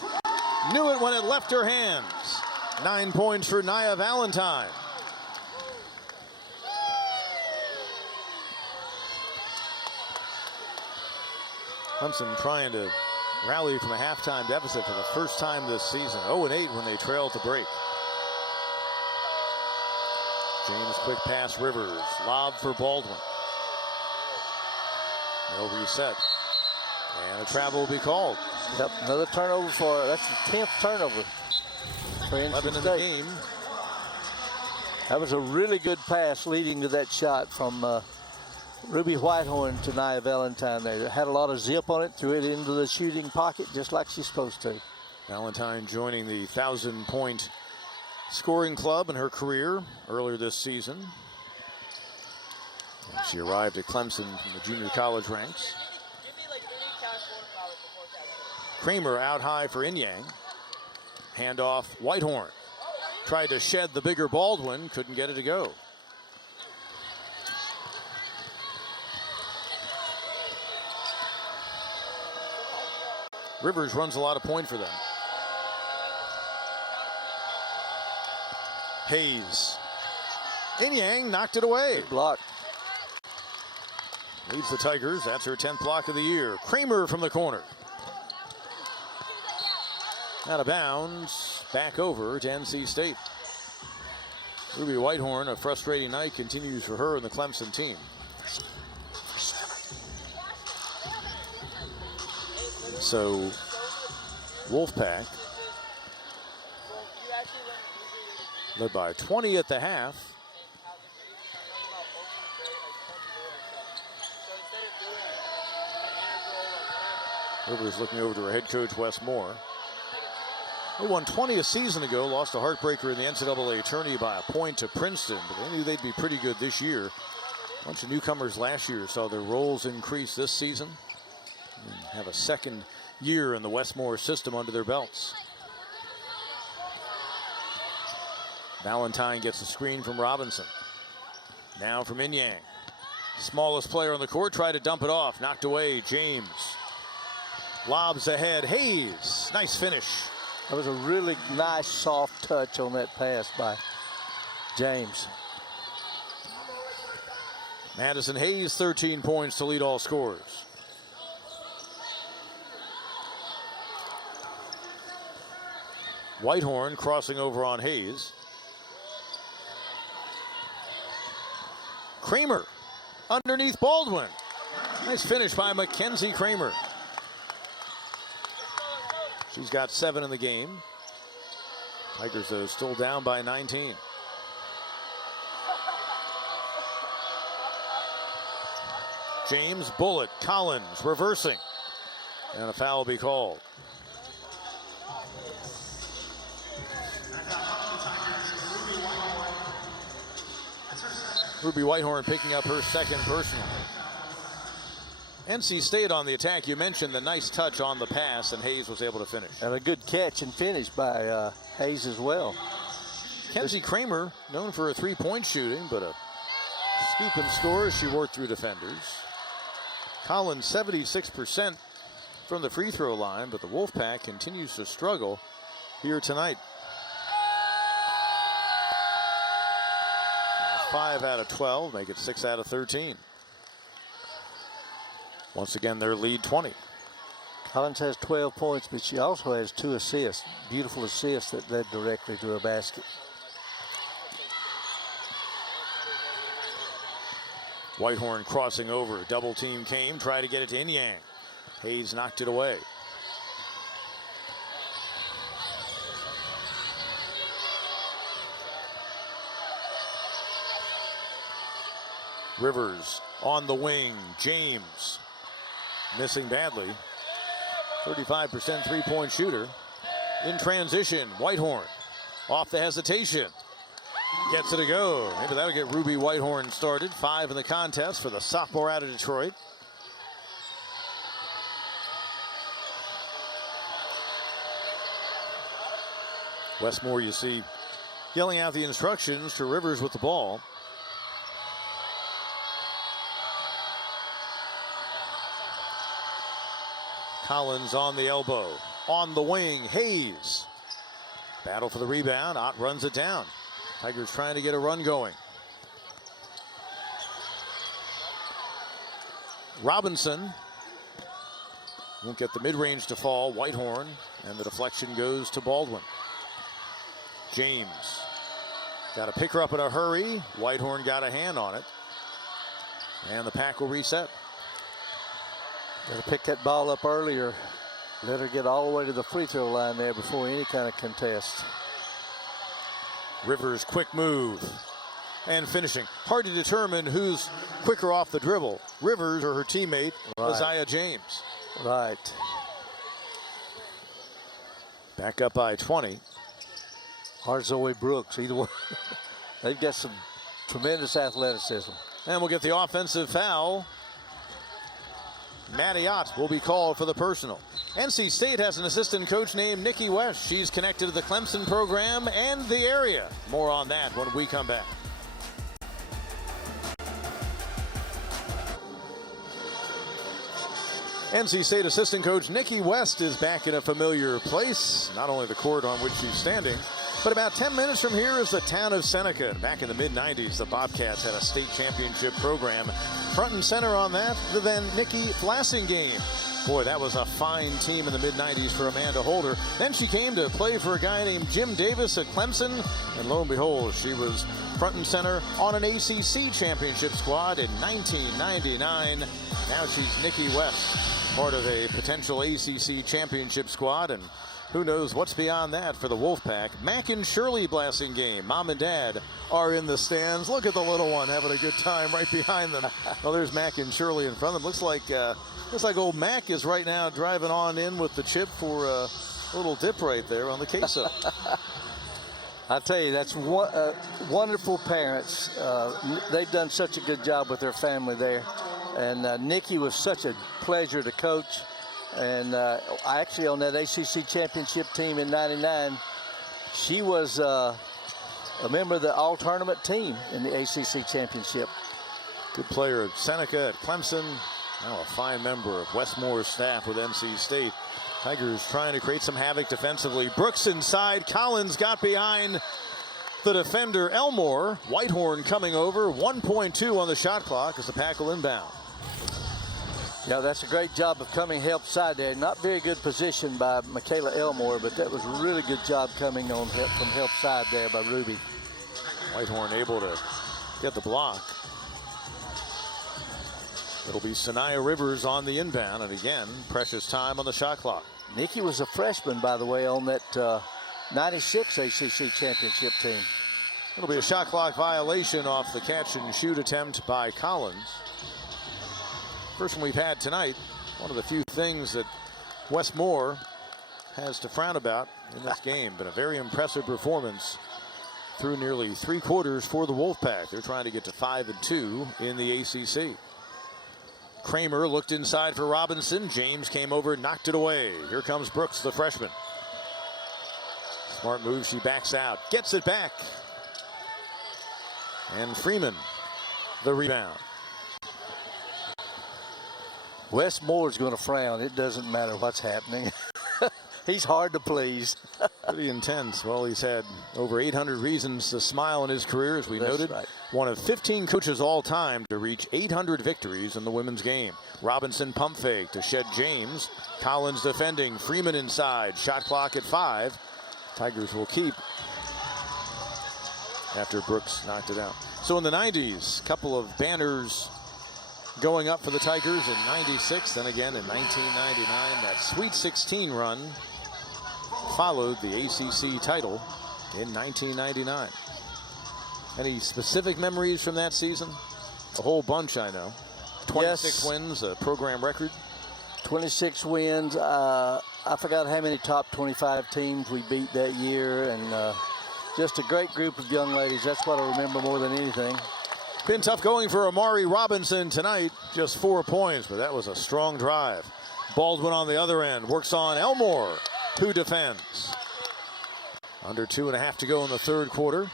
Knew it when it left her hands. 9 points for Nia Valentine. Clemson trying to rally from a halftime deficit for the first time this season. 0-8 when they trail at the break. James, quick pass, Rivers. Lob for Baldwin. They'll reset. And a travel will be called. Yep, another turnover that's the 10th turnover for NC 11 in State. the game. That was a really good pass leading to that shot from Ruby Whitehorn to Nia Valentine there. Had a lot of zip on it, threw it into the shooting pocket just like she's supposed to. Valentine joining the 1,000-point scoring club in her career earlier this season. She arrived at Clemson from the junior college ranks. Kramer out high for Inyang. Handoff, Whitehorn. Tried to shed the bigger Baldwin, couldn't get it to go. Rivers runs a lot of point for them. Hayes. Inyang knocked it away. Good block. Leads the Tigers. That's her 10th block of the year. Kramer from the corner. Out of bounds. Back over to NC State. Ruby Whitehorn, a frustrating night continues for her and the Clemson team. So, Wolfpack Led by 20 at the half. Rivers looking over to her head coach, Wes Moore. They won 20 a season ago, lost a heartbreaker in the NCAA tourney by a point to Princeton, but they knew they'd be pretty good this year. A bunch of newcomers last year saw their roles increase this season and have a second year in the Wes Moore system under their belts. Valentine gets a screen from Robinson. Now from Inyang. Smallest player on the court, tried to dump it off, knocked away. James lobs ahead. Hayes, nice finish. That was a really nice soft touch on that pass by James. Madison Hayes, 13 points to lead all scorers. Whitehorn crossing over on Hayes. Kramer underneath Baldwin. Nice finish by Mackenzie Kramer. She's got 7 in the game. Tigers, though, still down by 19. James, bullet, Collins reversing. And a foul will be called. Ruby Whitehorn picking up her second personal. NC State on the attack. You mentioned the nice touch on the pass, and Hayes was able to finish. And a good catch and finish by Hayes as well. Kenzie Kramer, known for her three-point shooting, but a scoop and score as she worked through defenders. Collins, 76% from the free throw line, but the Wolfpack continues to struggle here tonight. 5 out of 12, make it 6 out of 13. Once again, their lead 20. Collins has 12 points, but she also has 2 assists. Beautiful assists that led directly to a basket. Whitehorn crossing over. Double team came, tried to get it to Inyang. Hayes knocked it away. Rivers on the wing. James missing badly. 35% three-point shooter. In transition, Whitehorn off the hesitation. Gets it to go. Maybe that'll get Ruby Whitehorn started. 5 in the contest for the sophomore out of Detroit. Wes Moore, you see, yelling out the instructions to Rivers with the ball. Collins on the elbow. On the wing, Hayes. Battle for the rebound. Ott runs it down. Tigers trying to get a run going. Robinson won't get the mid-range to fall. Whitehorn, and the deflection goes to Baldwin. James got to pick her up in a hurry. Whitehorn got a hand on it. And the pack will reset. Got to pick that ball up earlier. Let her get all the way to the free throw line there before any kind of contest. Rivers, quick move. And finishing. Hard to determine who's quicker off the dribble. Rivers or her teammate, Isaiah James. Right. Back up by 20. Or Zoe Brooks, either one. They've got some tremendous athleticism. And we'll get the offensive foul. Maddie Ott will be called for the personal. NC State has an assistant coach named Nikki West. She's connected to the Clemson program and the area. More on that when we come back. NC State assistant coach Nikki West is back in a familiar place. Not only the court on which she's standing, but about 10 minutes from here is the town of Seneca. Back in the mid-90s, the Bobcats had a state championship program. Front and center on that, the then Nikki Flassingame. Boy, that was a fine team in the mid-90s for Amanda Holder. Then she came to play for a guy named Jim Davis at Clemson. And lo and behold, she was front and center on an ACC championship squad in 1999. Now she's Nikki West, part of a potential ACC championship squad. And Who knows what's beyond that for the Wolfpack. Mac and Shirley blasting game. Mom and Dad are in the stands. Look at the little one having a good time right behind them. Well, there's Mac and Shirley in front of them. Looks like old Mac is right now driving on in with the chip for a little dip right there on the queso. I tell you, that's wonderful parents. They've done such a good job with their family there. And Nikki was such a pleasure to coach. And actually on that ACC championship team in '99, she was a member of the all-tournament team in the ACC championship. Good player at Seneca, at Clemson. Now a fine member of Westmore's staff with NC State. Tigers trying to create some havoc defensively. Brooks inside. Collins got behind the defender Elmore. Whitehorn coming over. 1.2 on the shot clock as the Pack will inbound. Yeah, that's a great job of coming help side there. Not very good position by Michaela Elmore, but that was a really good job coming on from help side there by Ruby. Whitehorn able to get the block. It'll be Sanaya Rivers on the inbound, and again, precious time on the shot clock. Nikki was a freshman, by the way, on that 96 ACC championship team. It'll be a shot clock violation off the catch and shoot attempt by Collins. First one we've had tonight. One of the few things that Westmore has to frown about in this game. Been a very impressive performance through nearly 3 quarters for the Wolfpack. They're trying to get to 5-2 in the ACC. Kramer looked inside for Robinson. James came over, knocked it away. Here comes Brooks, the freshman. Smart move, she backs out, gets it back. And Freeman, the rebound. Wes Moore's going to frown. It doesn't matter what's happening. He's hard to please. Pretty intense. Well, he's had over 800 reasons to smile in his career, as we noted. Right. One of 15 coaches all time to reach 800 victories in the women's game. Robinson pump fake to shed James. Collins defending. Freeman inside. Shot clock at 5. Tigers will keep after Brooks knocked it out. So in the 90s, a couple of banners going up for the Tigers in 96, then again in 1999. That Sweet 16 run followed the ACC title in 1999. Any specific memories from that season? A whole bunch, I know. 26 wins, a program record. 26 wins. I forgot how many top 25 teams we beat that year, and just a great group of young ladies. That's what I remember more than anything. Been tough going for Amari Robinson tonight. Just 4 points, but that was a strong drive. Baldwin on the other end. Works on Elmore, who defends. Under 2.5 to go in the third quarter.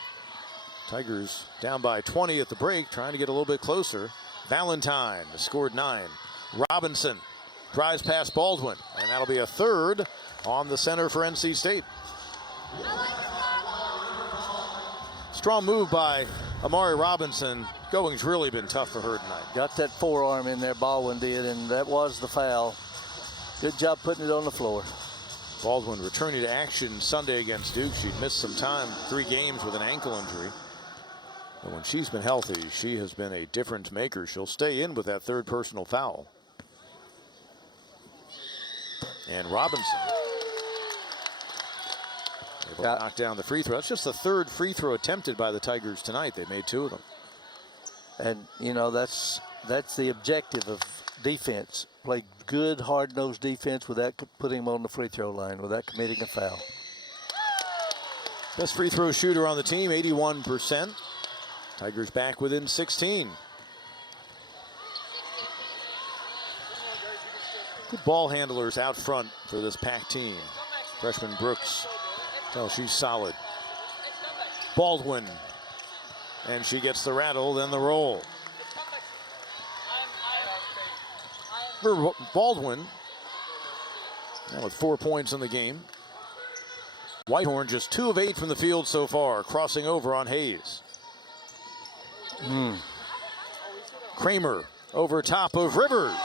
Tigers down by 20 at the break, trying to get a little bit closer. Valentine scored 9. Robinson drives past Baldwin, and that'll be a third on the center for NC State. Strong move by Amari Robinson. Going's really been tough for her tonight. Got that forearm in there, Baldwin did, and that was the foul. Good job putting it on the floor. Baldwin returning to action Sunday against Duke. She'd missed some time, 3 games with an ankle injury. But when she's been healthy, she has been a difference maker. She'll stay in with that third personal foul. And Robinson able to knock down the free throw. That's just the third free throw attempted by the Tigers tonight. They made 2 of them. And, you know, that's the objective of defense. Play good, hard-nosed defense without putting them on the free throw line, without committing a foul. Best free throw shooter on the team, 81%. Tigers back within 16. Good ball handlers out front for this Pack team. Freshman Brooks, oh, she's solid. Baldwin, and she gets the rattle, then the roll. For Baldwin, now with 4 points in the game. Whitehorn just 2 of 8 from the field so far, crossing over on Hayes. Kramer over top of Rivers.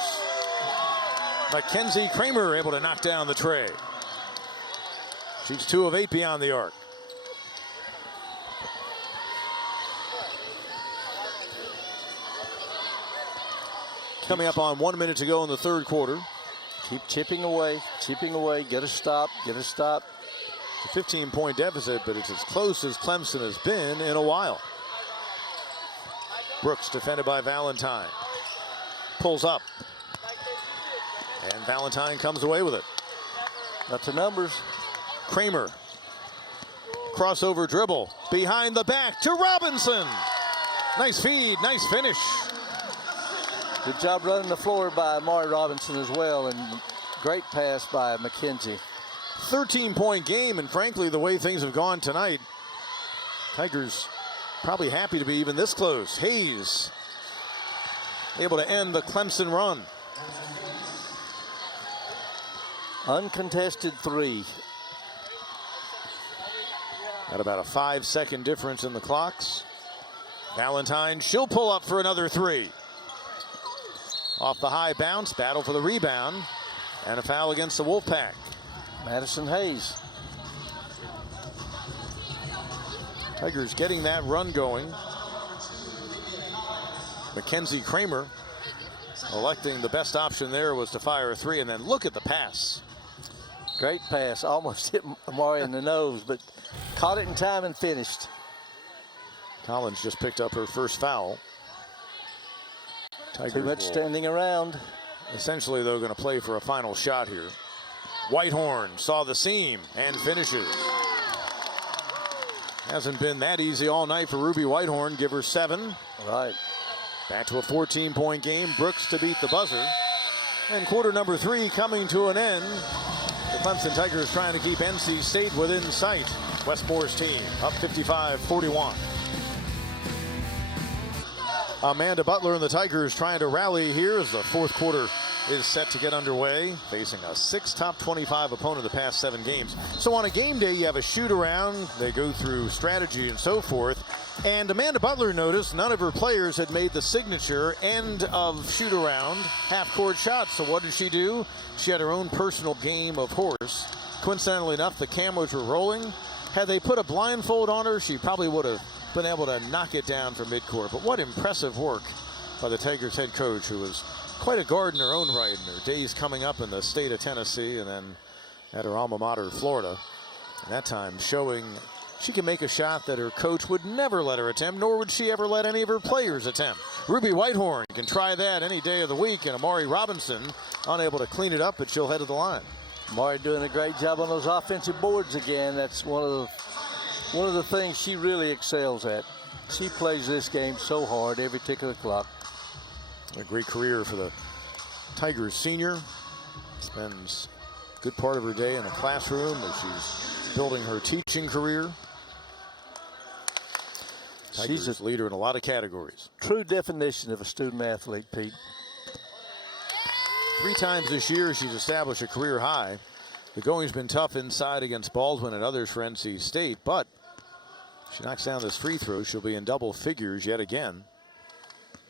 Mackenzie Kramer able to knock down the tray. She's 2 of 8 beyond the arc. Coming up on 1 minute to go in the third quarter. Keep chipping away, get a stop. It's a 15-point deficit, but it's as close as Clemson has been in a while. Brooks defended by Valentine. Pulls up. And Valentine comes away with it. Got the numbers. Kramer. Crossover dribble. Behind the back to Robinson. Nice feed, nice finish. Good job running the floor by Amari Robinson as well, and great pass by McKenzie. 13-point game, and frankly, the way things have gone tonight, Tigers probably happy to be even this close. Hayes able to end the Clemson run. Uncontested 3. At about a 5-second difference in the clocks. Valentine, she'll pull up for another 3. Off the high bounce, battle for the rebound, and a foul against the Wolfpack. Madison Hayes. Tigers getting that run going. Mackenzie Kramer electing the best option there was to fire a 3, and then look at the pass. Great pass, almost hit Amari in the nose, but caught it in time and finished. Collins just picked up her first foul. Tigers Too much standing around. Essentially, though, going to play for a final shot here. Whitehorn saw the seam and finishes. Hasn't been that easy all night for Ruby Whitehorn. Give her 7. Right. Back to a 14-point game. Brooks to beat the buzzer. And quarter number 3 coming to an end. The Clemson Tigers trying to keep NC State within sight. Westmore's team up 55-41. Amanda Butler and the Tigers trying to rally here as the fourth quarter is set to get underway, facing a 6 top 25 opponent the past 7 games. So on a game day, you have a shoot around. They go through strategy and so forth. And Amanda Butler noticed none of her players had made the signature end of shoot around half-court shots. So what did she do? She had her own personal game of horse. Coincidentally enough, the cameras were rolling. Had they put a blindfold on her, she probably would have been able to knock it down from midcourt. But what impressive work by the Tigers head coach, who was quite a guard in her own right in her days coming up in the state of Tennessee and then at her alma mater, Florida. And that time showing she can make a shot that her coach would never let her attempt, nor would she ever let any of her players attempt. Ruby Whitehorn can try that any day of the week, and Amari Robinson unable to clean it up, but she'll head to the line. Amari doing a great job on those offensive boards again. That's one of the things she really excels at. She plays this game so hard every tick of the clock. A great career for the Tigers senior. Spends a good part of her day in a classroom as she's building her teaching career. Tigers she's a leader in a lot of categories. True definition of a student athlete, Pete. 3 times this year she's established a career high. The going's been tough inside against Baldwin and others for NC State, but if she knocks down this free throw, she'll be in double figures yet again.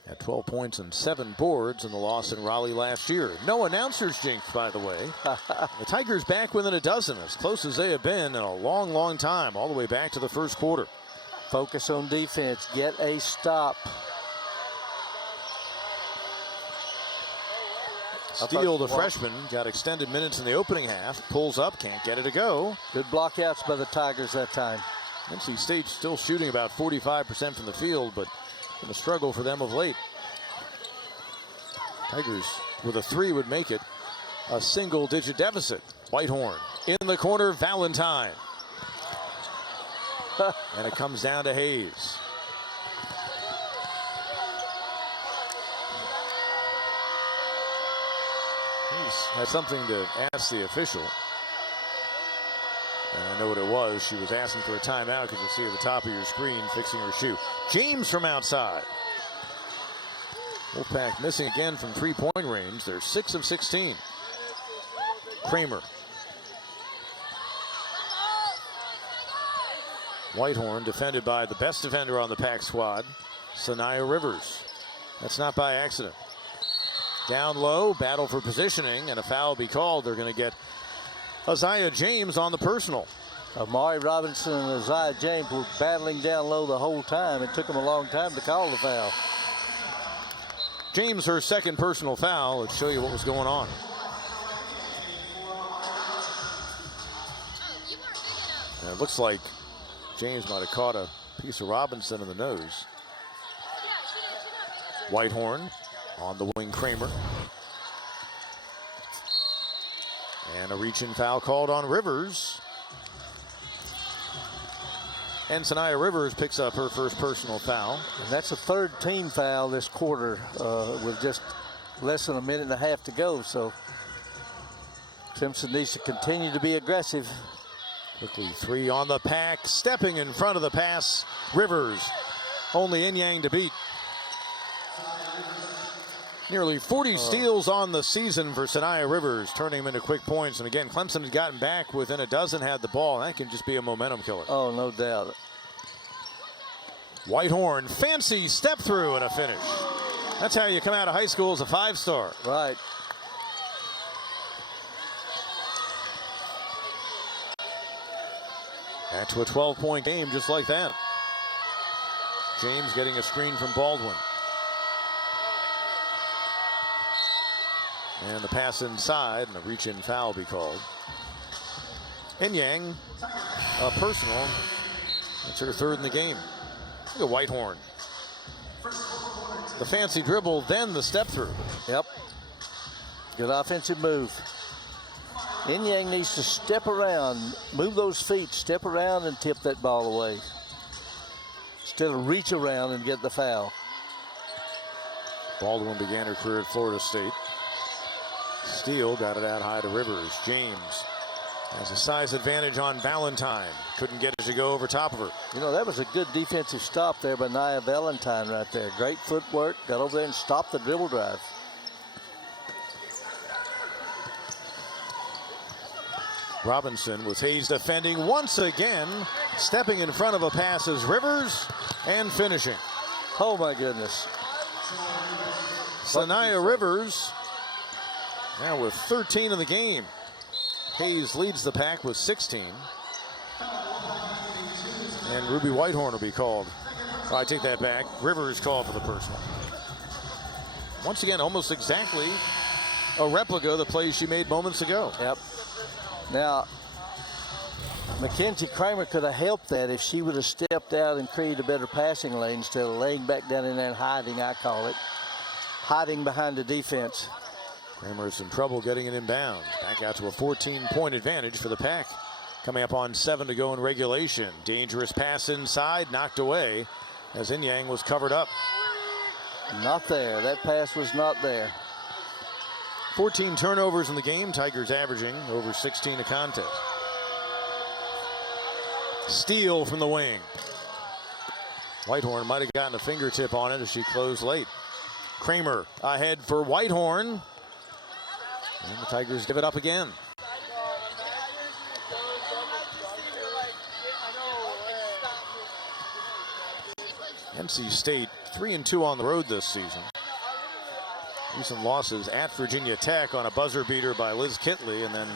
At 12 points and 7 boards in the loss in Raleigh last year. No announcers jinx, by the way. The Tigers back within a dozen, as close as they have been in a long, long time, all the way back to the first quarter. Focus on defense. Get a stop. Steele, the freshman, got extended minutes in the opening half. Pulls up, can't get it to go. Good blockouts by the Tigers that time. NC State still shooting about 45% from the field, but been a struggle for them of late. Tigers with a 3 would make it a single-digit deficit. Whitehorn in the corner, Valentine. And it comes down to Hayes. Hayes had something to ask the official. And I know what it was. She was asking for a timeout because you see at the top of your screen fixing her shoe. James from outside. Wolfpack missing again from 3-point range. They're 6 of 16. Kramer. Whitehorn defended by the best defender on the Pack squad, Sanaya Rivers. That's not by accident. Down low, battle for positioning, and a foul will be called. They're going to get Isaiah James on the personal. Amari Robinson and Isaiah James were battling down low the whole time. It took them a long time to call the foul. James, her second personal foul. Let's show you what was going on. And it looks like James might have caught a piece of Robinson in the nose. Whitehorn on the wing, Kramer. And a reach-in foul called on Rivers. And Sanaya Rivers picks up her first personal foul. And that's a third team foul this quarter with just less than a minute and a half to go. So Clemson needs to continue to be aggressive. Quickly, 3 on the pack. Stepping in front of the pass, Rivers. Only Inyang to beat. Nearly 40 steals on the season for Sanaya Rivers, turning them into quick points. And again, Clemson had gotten back within a dozen, had the ball. That can just be a momentum killer. Oh, no doubt. Whitehorn, fancy step through and a finish. That's how you come out of high school as a 5-star. Right. Back to a 12-point game just like that. James getting a screen from Baldwin. And the pass inside, and a reach-in foul be called. Inyang, a personal. That's her third in the game. Look at Whitehorn. The fancy dribble, then the step through. Yep. Good offensive move. Inyang needs to step around, move those feet, step around and tip that ball away. Instead of reach around and get the foul. Baldwin began her career at Florida State. Steele got it out high to Rivers. James has a size advantage on Valentine. Couldn't get it to go over top of her. You know, that was a good defensive stop there by Nia Valentine right there. Great footwork. Got over there and stopped the dribble drive. Robinson with Hayes defending once again. Stepping in front of a pass is Rivers and finishing. Oh, my goodness. Sanaya Rivers now with 13 in the game. Hayes leads the pack with 16. And Ruby Whitehorn will be called. I take that back. Rivers called for the personal. Once again, almost exactly a replica of the plays she made moments ago. Yep. Now, Mackenzie Kramer could have helped that if she would have stepped out and created a better passing lane instead of laying back down in there and hiding, I call it. Hiding behind the defense. Kramer's in trouble getting it inbound. Back out to a 14-point advantage for the Pack. Coming up on 7 to go in regulation. Dangerous pass inside, knocked away as Inyang was covered up. Not there. That pass was not there. 14 turnovers in the game. Tigers averaging over 16 a contest. Steele from the wing. Whitehorn might have gotten a fingertip on it as she closed late. Kramer ahead for Whitehorn. And the Tigers give it up again. NC State 3-2 on the road this season. Recent losses at Virginia Tech on a buzzer beater by Liz Kitley, and then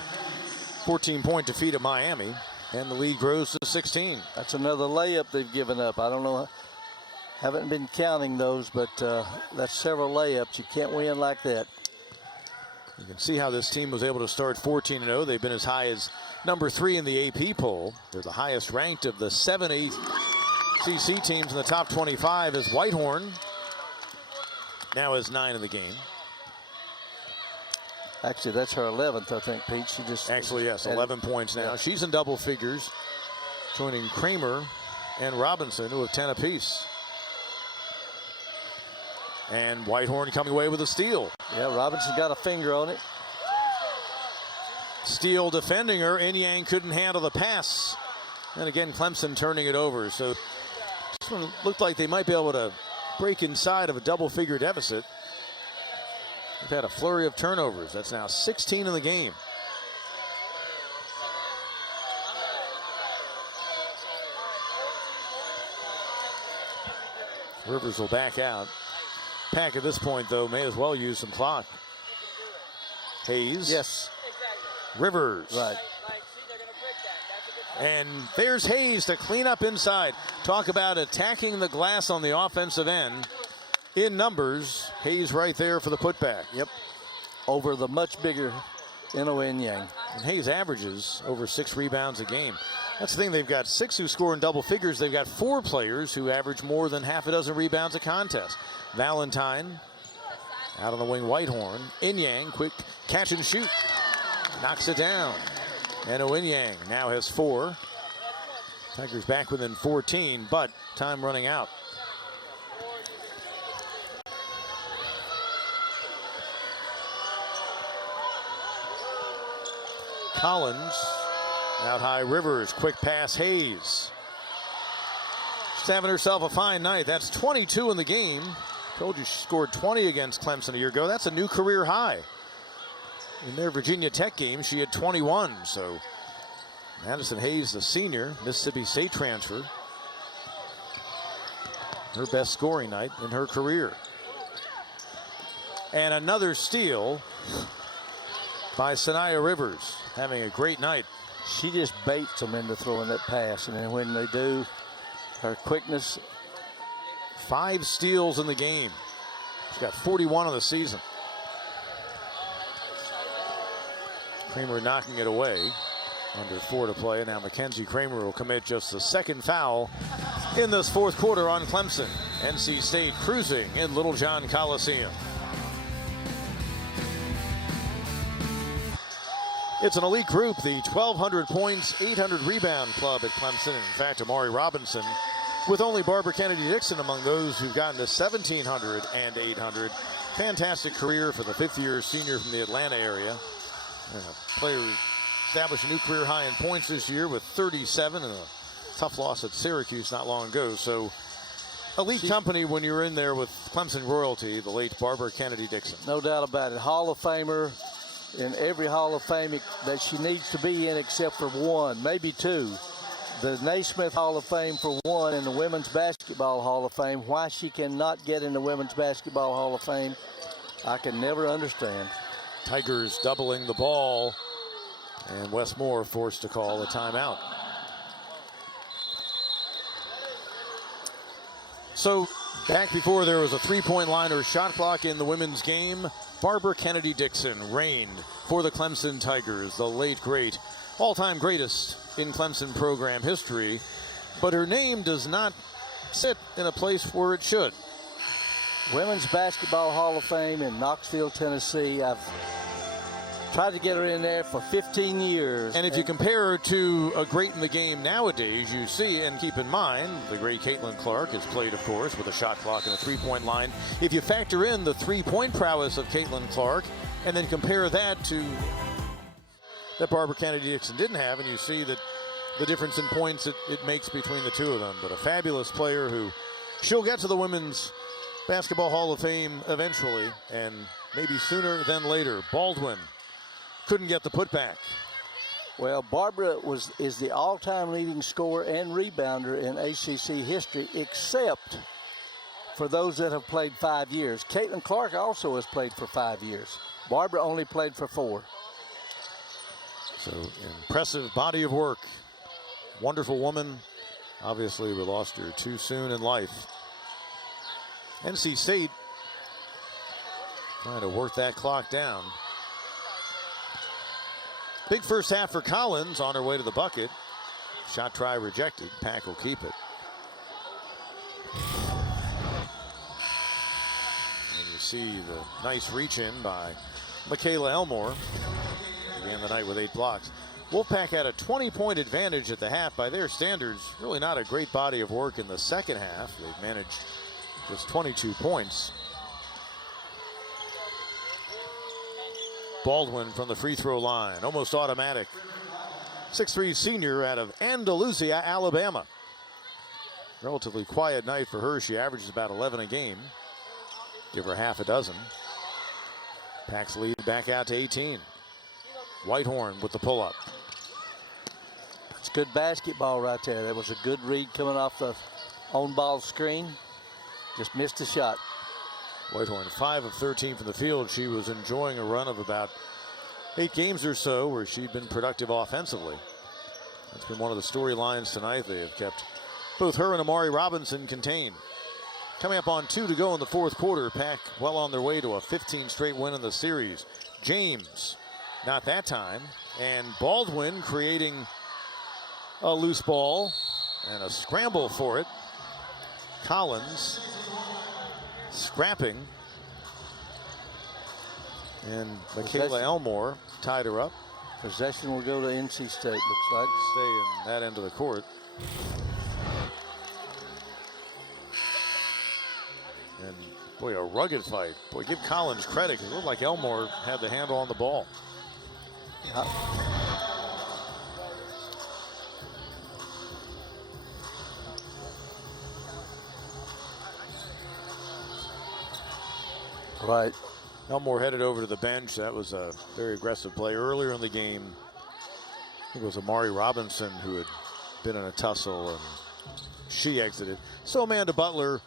14-point defeat at Miami. And the lead grows to 16. That's another layup they've given up. I don't know. Haven't been counting those, but that's several layups. You can't win like that. You can see how this team was able to start 14-0. They've been as high as number 3 in the AP poll. They're the highest ranked of the 7 ACC teams in the top 25 as Whitehorn now has 9 in the game. Actually, that's her 11th, I think, Pete. She just actually, yes, 11 points now. Yeah. She's in double figures, joining Kramer and Robinson, who have 10 apiece. And Whitehorn coming away with a steal. Yeah, Robinson got a finger on it. Steele defending her. Inyang couldn't handle the pass. And again, Clemson turning it over. So this one looked like they might be able to break inside of a double-figure deficit. They've had a flurry of turnovers. That's now 16 in the game. Rivers will back out. Pack at this point, though, may as well use some clock. Hayes. Yes. Rivers. Right. And there's Hayes to clean up inside. Talk about attacking the glass on the offensive end. In numbers, Hayes right there for the putback. Yep. Over the much bigger Inyang. And Hayes averages over 6 rebounds a game. That's the thing. They've got 6 who score in double figures. They've got 4 players who average more than half a dozen rebounds a contest. Valentine out on the wing, Whitehorn. Inyang, quick catch and shoot. Knocks it down. And Inyang now has 4. Tigers back within 14, but time running out. Collins, out high Rivers, quick pass Hayes. She's having herself a fine night. That's 22 in the game. Told you she scored 20 against Clemson a year ago. That's a new career high. In their Virginia Tech game, she had 21. So Madison Hayes, the senior, Mississippi State transfer. Her best scoring night in her career. And another steal by Sanaya Rivers, having a great night. She just baits them into throwing that pass, and then when they do, her quickness. 5 steals in the game. She's got 41 on the season. Kramer knocking it away. Under 4 to play. Now Mackenzie Kramer will commit just the 2nd foul in this 4th quarter on Clemson. NC State cruising in Littlejohn Coliseum. It's an elite group, the 1,200 points, 800 rebound club at Clemson. In fact, Amari Robinson, with only Barbara Kennedy Dixon among those who've gotten to 1,700 and 800. Fantastic career for the 5th-year senior from the Atlanta area. And a player who established a new career high in points this year with 37 and a tough loss at Syracuse not long ago. So elite company when you're in there with Clemson royalty, the late Barbara Kennedy Dixon. No doubt about it. Hall of Famer in every Hall of Fame that she needs to be in except for 1, maybe 2. The Naismith Hall of Fame for 1 and the Women's Basketball Hall of Fame. Why she cannot get in the Women's Basketball Hall of Fame, I can never understand. Tigers doubling the ball, and Wes Moore forced to call a timeout. So back before there was a 3-point line or shot clock in the women's game, Barbara Kennedy Dixon reigned for the Clemson Tigers, the late great, all-time greatest in Clemson program history, but her name does not sit in a place where it should. Women's Basketball Hall of Fame in Knoxville, Tennessee. I've tried to get her in there for 15 years. And if you compare her to a great in the game nowadays, you see, and keep in mind, the great Caitlin Clark has played, of course, with a shot clock and a 3-point line. If you factor in the 3-point prowess of Caitlin Clark and then compare that to that Barbara Kennedy Dixon didn't have, and you see that the difference in points it makes between the two of them. But a fabulous player who she'll get to the Women's Basketball Hall of Fame eventually, and maybe sooner than later. Baldwin couldn't get the putback. Well, Barbara is the all-time leading scorer and rebounder in ACC history, except for those that have played 5 years. Caitlin Clark also has played for 5 years. Barbara only played for 4. So impressive body of work. Wonderful woman. Obviously, we lost her too soon in life. NC State trying to work that clock down. Big first half for Collins on her way to the bucket. Shot try rejected. Pack will keep it. And you see the nice reach in by Michaela Elmore. Began the night with 8 blocks. Wolfpack had a 20-point advantage at the half. By their standards, really not a great body of work in the second half. They've managed just 22 points. Baldwin from the free throw line, almost automatic. 6'3" senior out of Andalusia, Alabama. Relatively quiet night for her. She averages about 11 a game. Give her half a dozen. Pack's lead back out to 18. Whitehorn with the pull-up. It's good basketball right there. That was a good read coming off the on-ball screen. Just missed the shot. Whitehorn 5 of 13 from the field. She was enjoying a run of about 8 games or so where she'd been productive offensively. That's been one of the storylines tonight. They have kept both her and Amari Robinson contained. Coming up on 2 to go in the 4th quarter. Pack well on their way to a 15 straight win in the series. James, not that time. And Baldwin creating A loose ball and a scramble for it. Collins scrapping. And Michaela Elmore tied her up. Possession will go to NC State, looks like. Stay in that end of the court. And boy, a rugged fight. Boy, give Collins credit because it looked like Elmore had the handle on the ball. Right. Elmore headed over to the bench. That was a very aggressive play earlier in the game. I think it was Amari Robinson who had been in a tussle, and she exited. So Amanda Butler,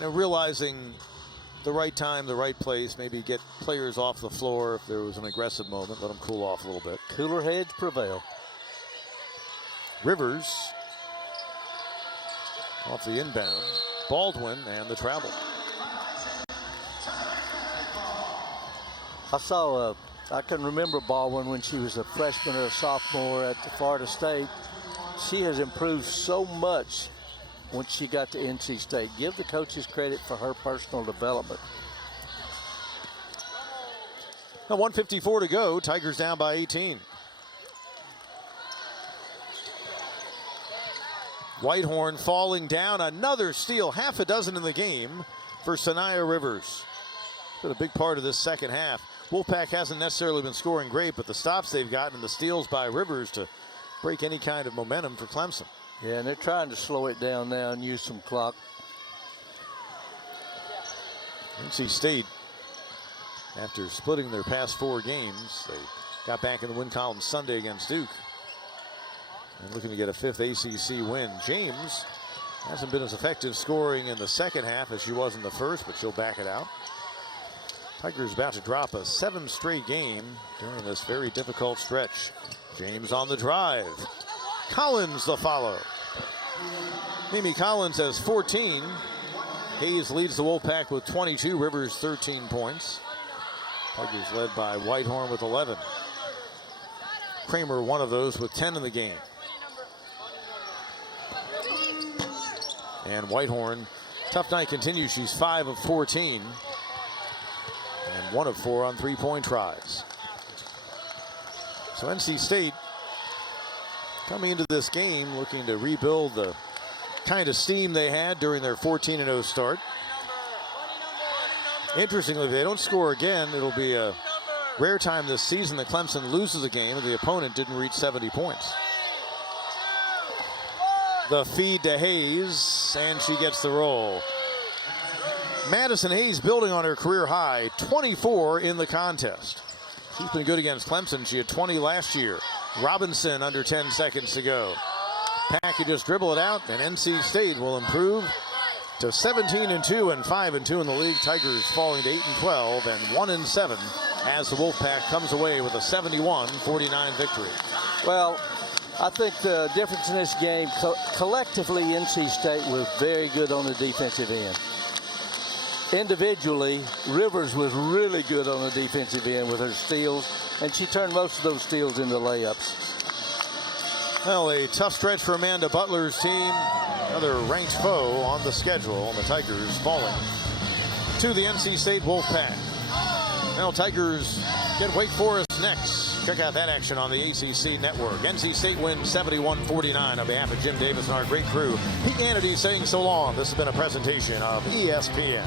realizing the right time, the right place, maybe get players off the floor if there was an aggressive moment, let them cool off a little bit. Cooler heads prevail. Rivers off the inbound. Baldwin and the travel. I can remember Baldwin when she was a freshman or a sophomore at the Florida State. She has improved so much once she got to NC State. Give the coaches credit for her personal development. Now 1:54 to go. Tigers down by 18. Whitehorn falling down. Another steal. Half a dozen in the game for Sanaya Rivers. Been a big part of this second half. Wolfpack hasn't necessarily been scoring great, but the stops they've gotten and the steals by Rivers to break any kind of momentum for Clemson. Yeah, and they're trying to slow it down now and use some clock. NC State, after splitting their past 4 games, they got back in the win column Sunday against Duke. And looking to get a 5th ACC win. James hasn't been as effective scoring in the second half as she was in the first, but she'll back it out. Tigers about to drop a 7th straight game during this very difficult stretch. James on the drive. Collins the follow. Mimi Collins has 14. Hayes leads the Wolfpack with 22. Rivers 13 points. Tigers led by Whitehorn with 11. Kramer one of those with 10 in the game. And Whitehorn, tough night continues. She's 5 of 14. And 1 of 4 on 3-point tries. So NC State coming into this game looking to rebuild the kind of steam they had during their 14-0 start. Interestingly, if they don't score again, it'll be a rare time this season that Clemson loses a game and the opponent didn't reach 70 points. The feed to Hayes, and she gets the roll. Madison Hayes building on her career high, 24 in the contest. She's been good against Clemson. She had 20 last year. Robinson under 10 seconds to go. Pack, you just dribble it out, and NC State will improve to 17-2 and 5-2 in the league. Tigers falling to 8-12 and 1-7 as the Wolfpack comes away with a 71-49 victory. Well, I think the difference in this game, collectively, NC State was very good on the defensive end. Individually, Rivers was really good on the defensive end with her steals, and she turned most of those steals into layups. Well, a tough stretch for Amanda Butler's team. Another ranked foe on the schedule, and the Tigers falling to the NC State Wolfpack. Now Tigers get Wake Forest next. Check out that action on the ACC Network. NC State wins 71-49 on behalf of Jim Davis and our great crew. Pete Hannity saying so long. This has been a presentation of ESPN.